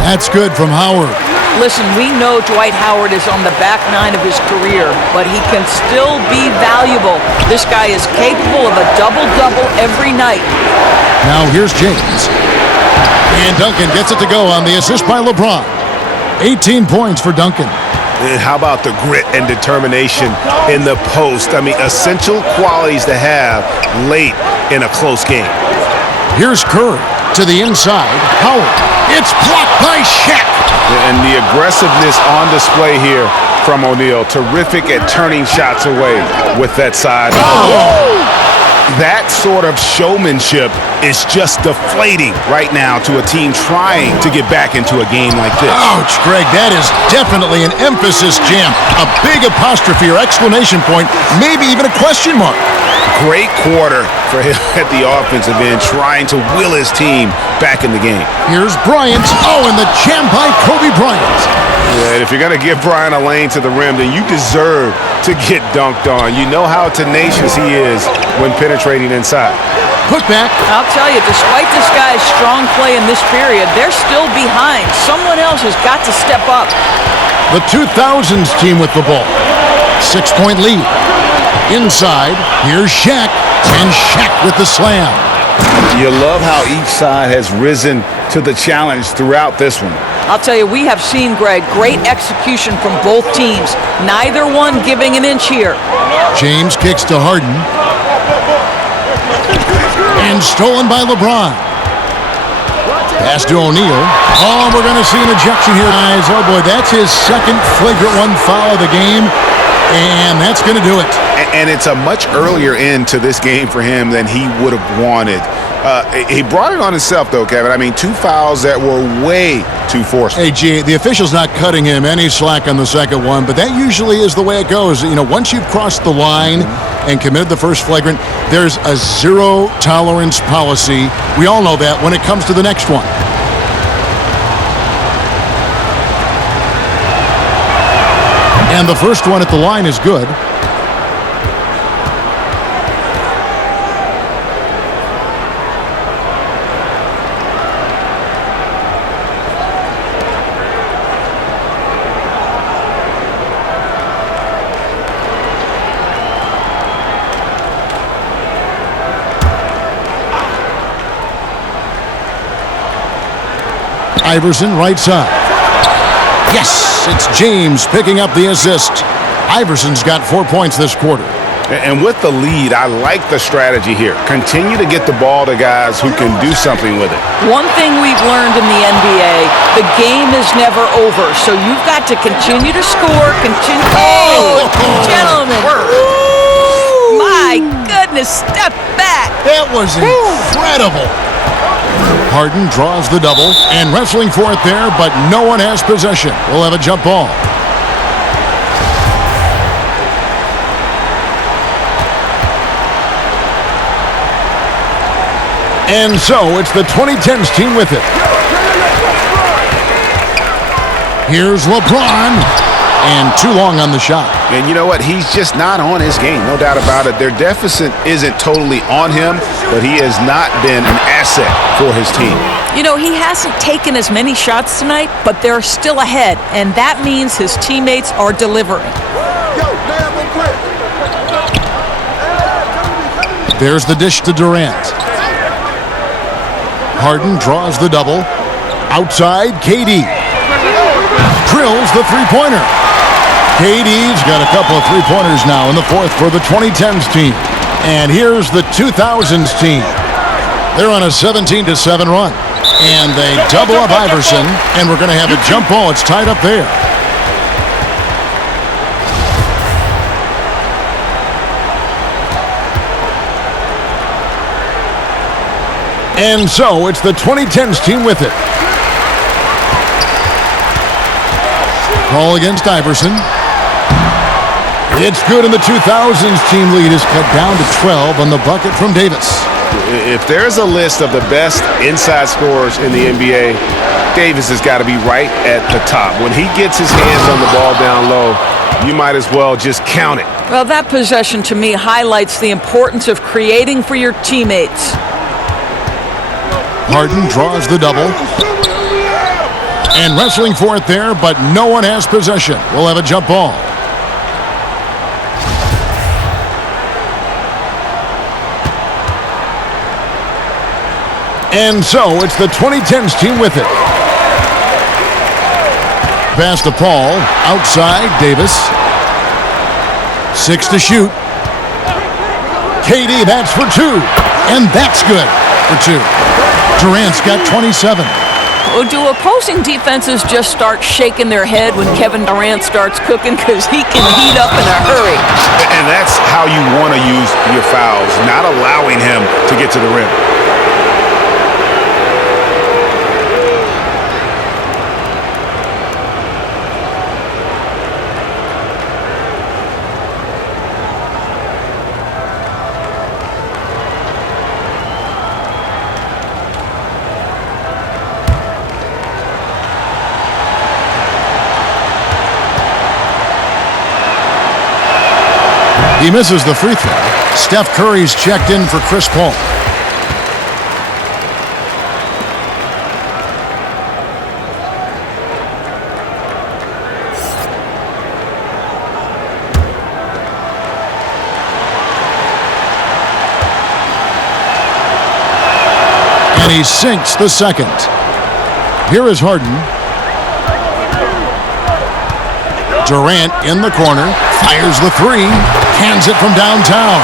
That's good from Howard. Listen, we know Dwight Howard is on the back nine of his career, but he can still be valuable. This guy is capable of a double-double every night. Now here's James. And Duncan gets it to go on the assist by LeBron. 18 points for Duncan. And how about the grit and determination in the post? I mean, essential qualities to have late in a close game. Here's Curry to the inside. Howard. It's blocked by Shaq. And the aggressiveness on display here from O'Neal. Terrific at turning shots away with that side. Oh! That sort of showmanship is just deflating right now to a team trying to get back into a game like this. Ouch, Greg, that is definitely an emphasis jam. A big apostrophe or exclamation point, maybe even a question mark. Great quarter for him at the offensive end, trying to will his team back in the game. Here's Bryant. Oh, and the jam by Kobe Bryant. Yeah, and if you're going to give Bryant a lane to the rim, then you deserve to get dunked on. You know how tenacious he is when penetrating inside. Put back. I'll tell you, despite this guy's strong play in this period, they're still behind. Someone else has got to step up. The 2000's team with the ball. 6-point lead. Inside, here's Shaq, and Shaq with the slam. You love how each side has risen to the challenge throughout this one. I'll tell you, we have seen, Greg, great execution from both teams. Neither one giving an inch here. James kicks to Harden. And stolen by LeBron. Pass to O'Neal. Oh, we're going to see an ejection here, guys. Oh, boy, that's his second flagrant one foul of the game. And that's going to do it. And it's a much earlier end to this game for him than he would have wanted. He brought it on himself, though, Kevin. I mean, 2 fouls that were way too forceful. Hey, G, the official's not cutting him any slack on the second one, but that usually is the way it goes. You know, once you've crossed the line and committed the first flagrant, there's a zero-tolerance policy. We all know that when it comes to the next one. And the first one at the line is good. Iverson, right side. Yes, it's James picking up the assist. Iverson's got 4 points this quarter. And with the lead, I like the strategy here. Continue to get the ball to guys who can do something with it. One thing we've learned in the NBA, the game is never over. So you've got to continue to score, continue. Oh, gentlemen. Ooh, my goodness, step back. That was incredible. Harden draws the double and wrestling for it there, but no one has possession. We'll have a jump ball. And so it's the 2010's team with it. Here's LeBron. And too long on the shot. And you know what? He's just not on his game. No doubt about it. Their deficit isn't totally on him, but he has not been an asset for his team. You know, he hasn't taken as many shots tonight, but they're still ahead. And that means his teammates are delivering. There's the dish to Durant. Harden draws the double. Outside, KD. Drills the three-pointer. KD's got a couple of three-pointers now in the fourth for the 2010's team. And here's the 2000's team. They're on a 17-7 run. And they double up Iverson, and we're going to have a jump ball. It's tied up there. And so it's the 2010's team with it. Call against Iverson. It's good, and the 2000's team lead is cut down to 12 on the bucket from Davis. If there's a list of the best inside scorers in the NBA, Davis has got to be right at the top. When he gets his hands on the ball down low, you might as well just count it. Well, that possession to me highlights the importance of creating for your teammates. Harden draws the double. And wrestling for it there, but no one has possession. We'll have a jump ball. And so it's the 2010's team with it. Pass to Paul. Outside, Davis. 6 to shoot. KD, that's for 2. And that's good for 2. Durant's got 27. Well, do opposing defenses just start shaking their head when Kevin Durant starts cooking? Because he can heat up in a hurry. And that's how you want to use your fouls, not allowing him to get to the rim. He misses the free throw. Steph Curry's checked in for Chris Paul. And he sinks the second. Here is Harden. Durant in the corner. Fires the three. Hands it from downtown.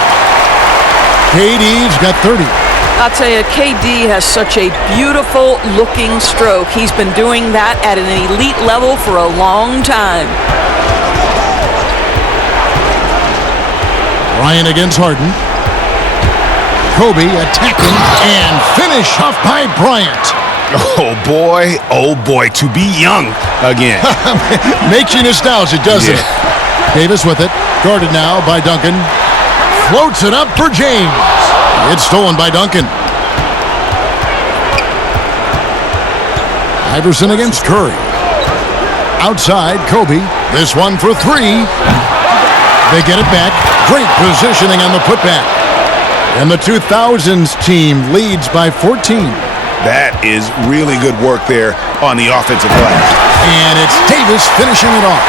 KD's got 30. I'll tell you, KD has such a beautiful looking stroke. He's been doing that at an elite level for a long time. Bryant against Harden. Kobe attacking and finish off by Bryant. Oh boy, to be young again. Makes you nostalgic, doesn't it? Davis with it, guarded now by Duncan. Floats it up for James. It's stolen by Duncan. Iverson against Curry. Outside, Kobe. This one for three. They get it back. Great positioning on the putback. And the 2000's team leads by 14. That is really good work there on the offensive glass. And it's Davis finishing it off.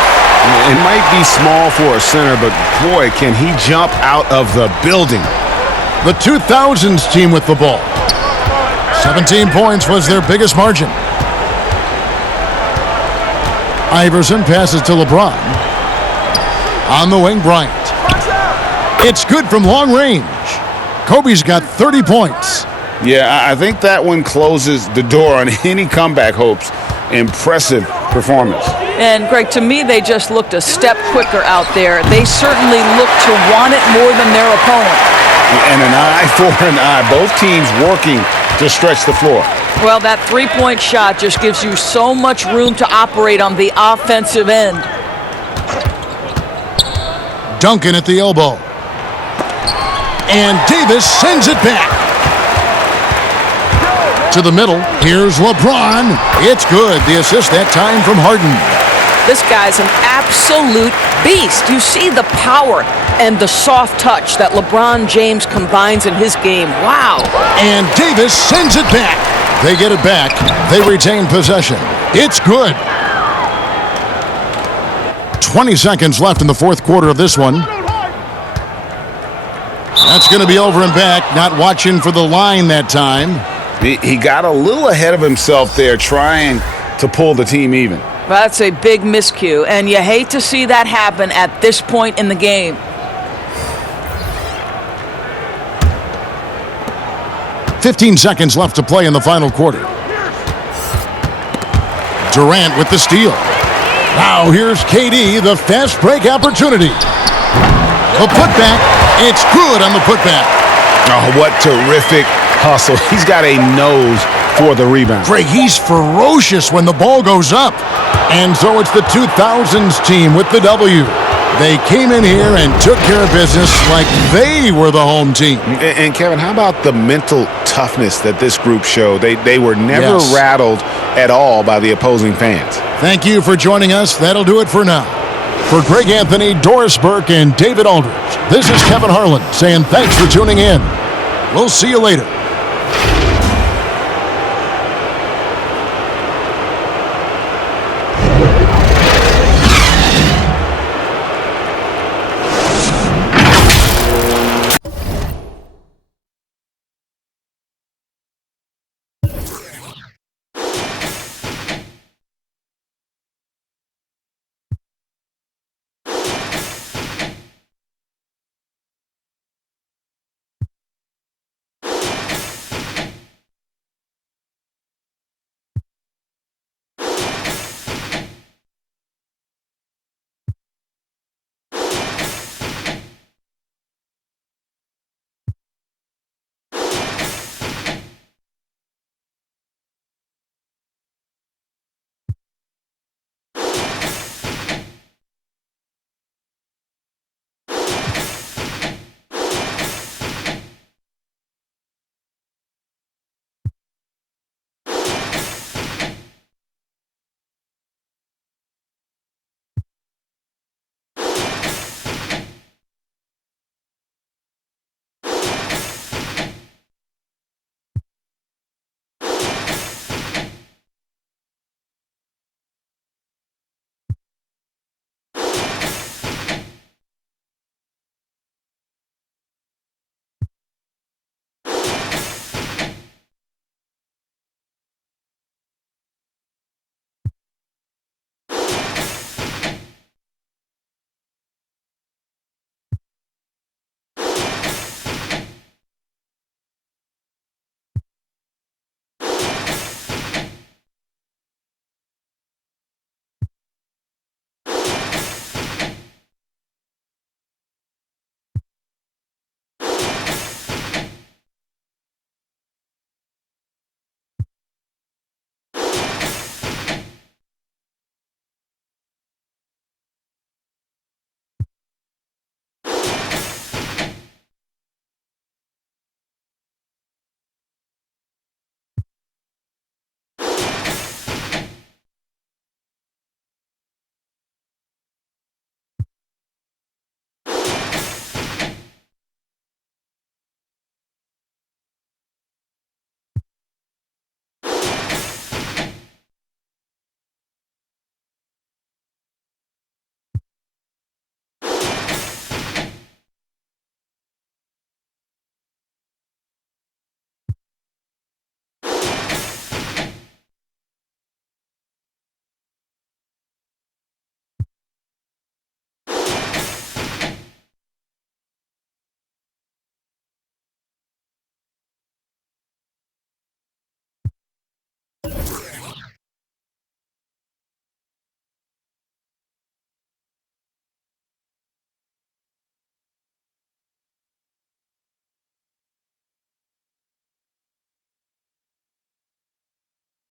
It might be small for a center, but boy, can he jump out of the building. The 2000's team with the ball. 17 points was their biggest margin. Iverson passes to LeBron. On the wing, Bryant. It's good from long range. Kobe's got 30 points. Yeah, I think that one closes the door on any comeback hopes. Impressive performance. And, Greg, to me, they just looked a step quicker out there. They certainly looked to want it more than their opponent. And an eye for an eye. Both teams working to stretch the floor. Well, that three-point shot just gives you so much room to operate on the offensive end. Duncan at the elbow. And Davis sends it back. To the middle. Here's LeBron. It's good. The assist that time from Harden. This guy's an absolute beast. You see the power and the soft touch that LeBron James combines in his game. Wow. And Davis sends it back. They get it back. They retain possession. It's good. 20 seconds left in the fourth quarter of this one. That's going to be over and back. Not watching for the line that time. He got a little ahead of himself there trying to pull the team even. That's a big miscue, and you hate to see that happen at this point in the game. 15 seconds left to play in the final quarter. Durant with the steal. Now here's KD, the fast break opportunity. The putback, it's good on the putback. Oh, what terrific hustle. He's got a nose for the rebound. Greg, he's ferocious when the ball goes up. And so it's the 2000's team with the W. They came in here and took care of business like they were the home team. And Kevin, how about the mental toughness that this group showed? They were never rattled at all by the opposing fans. Thank you for joining us. That'll do it for now. For Greg Anthony, Doris Burke, and David Aldridge, this is Kevin Harlan saying thanks for tuning in. We'll see you later.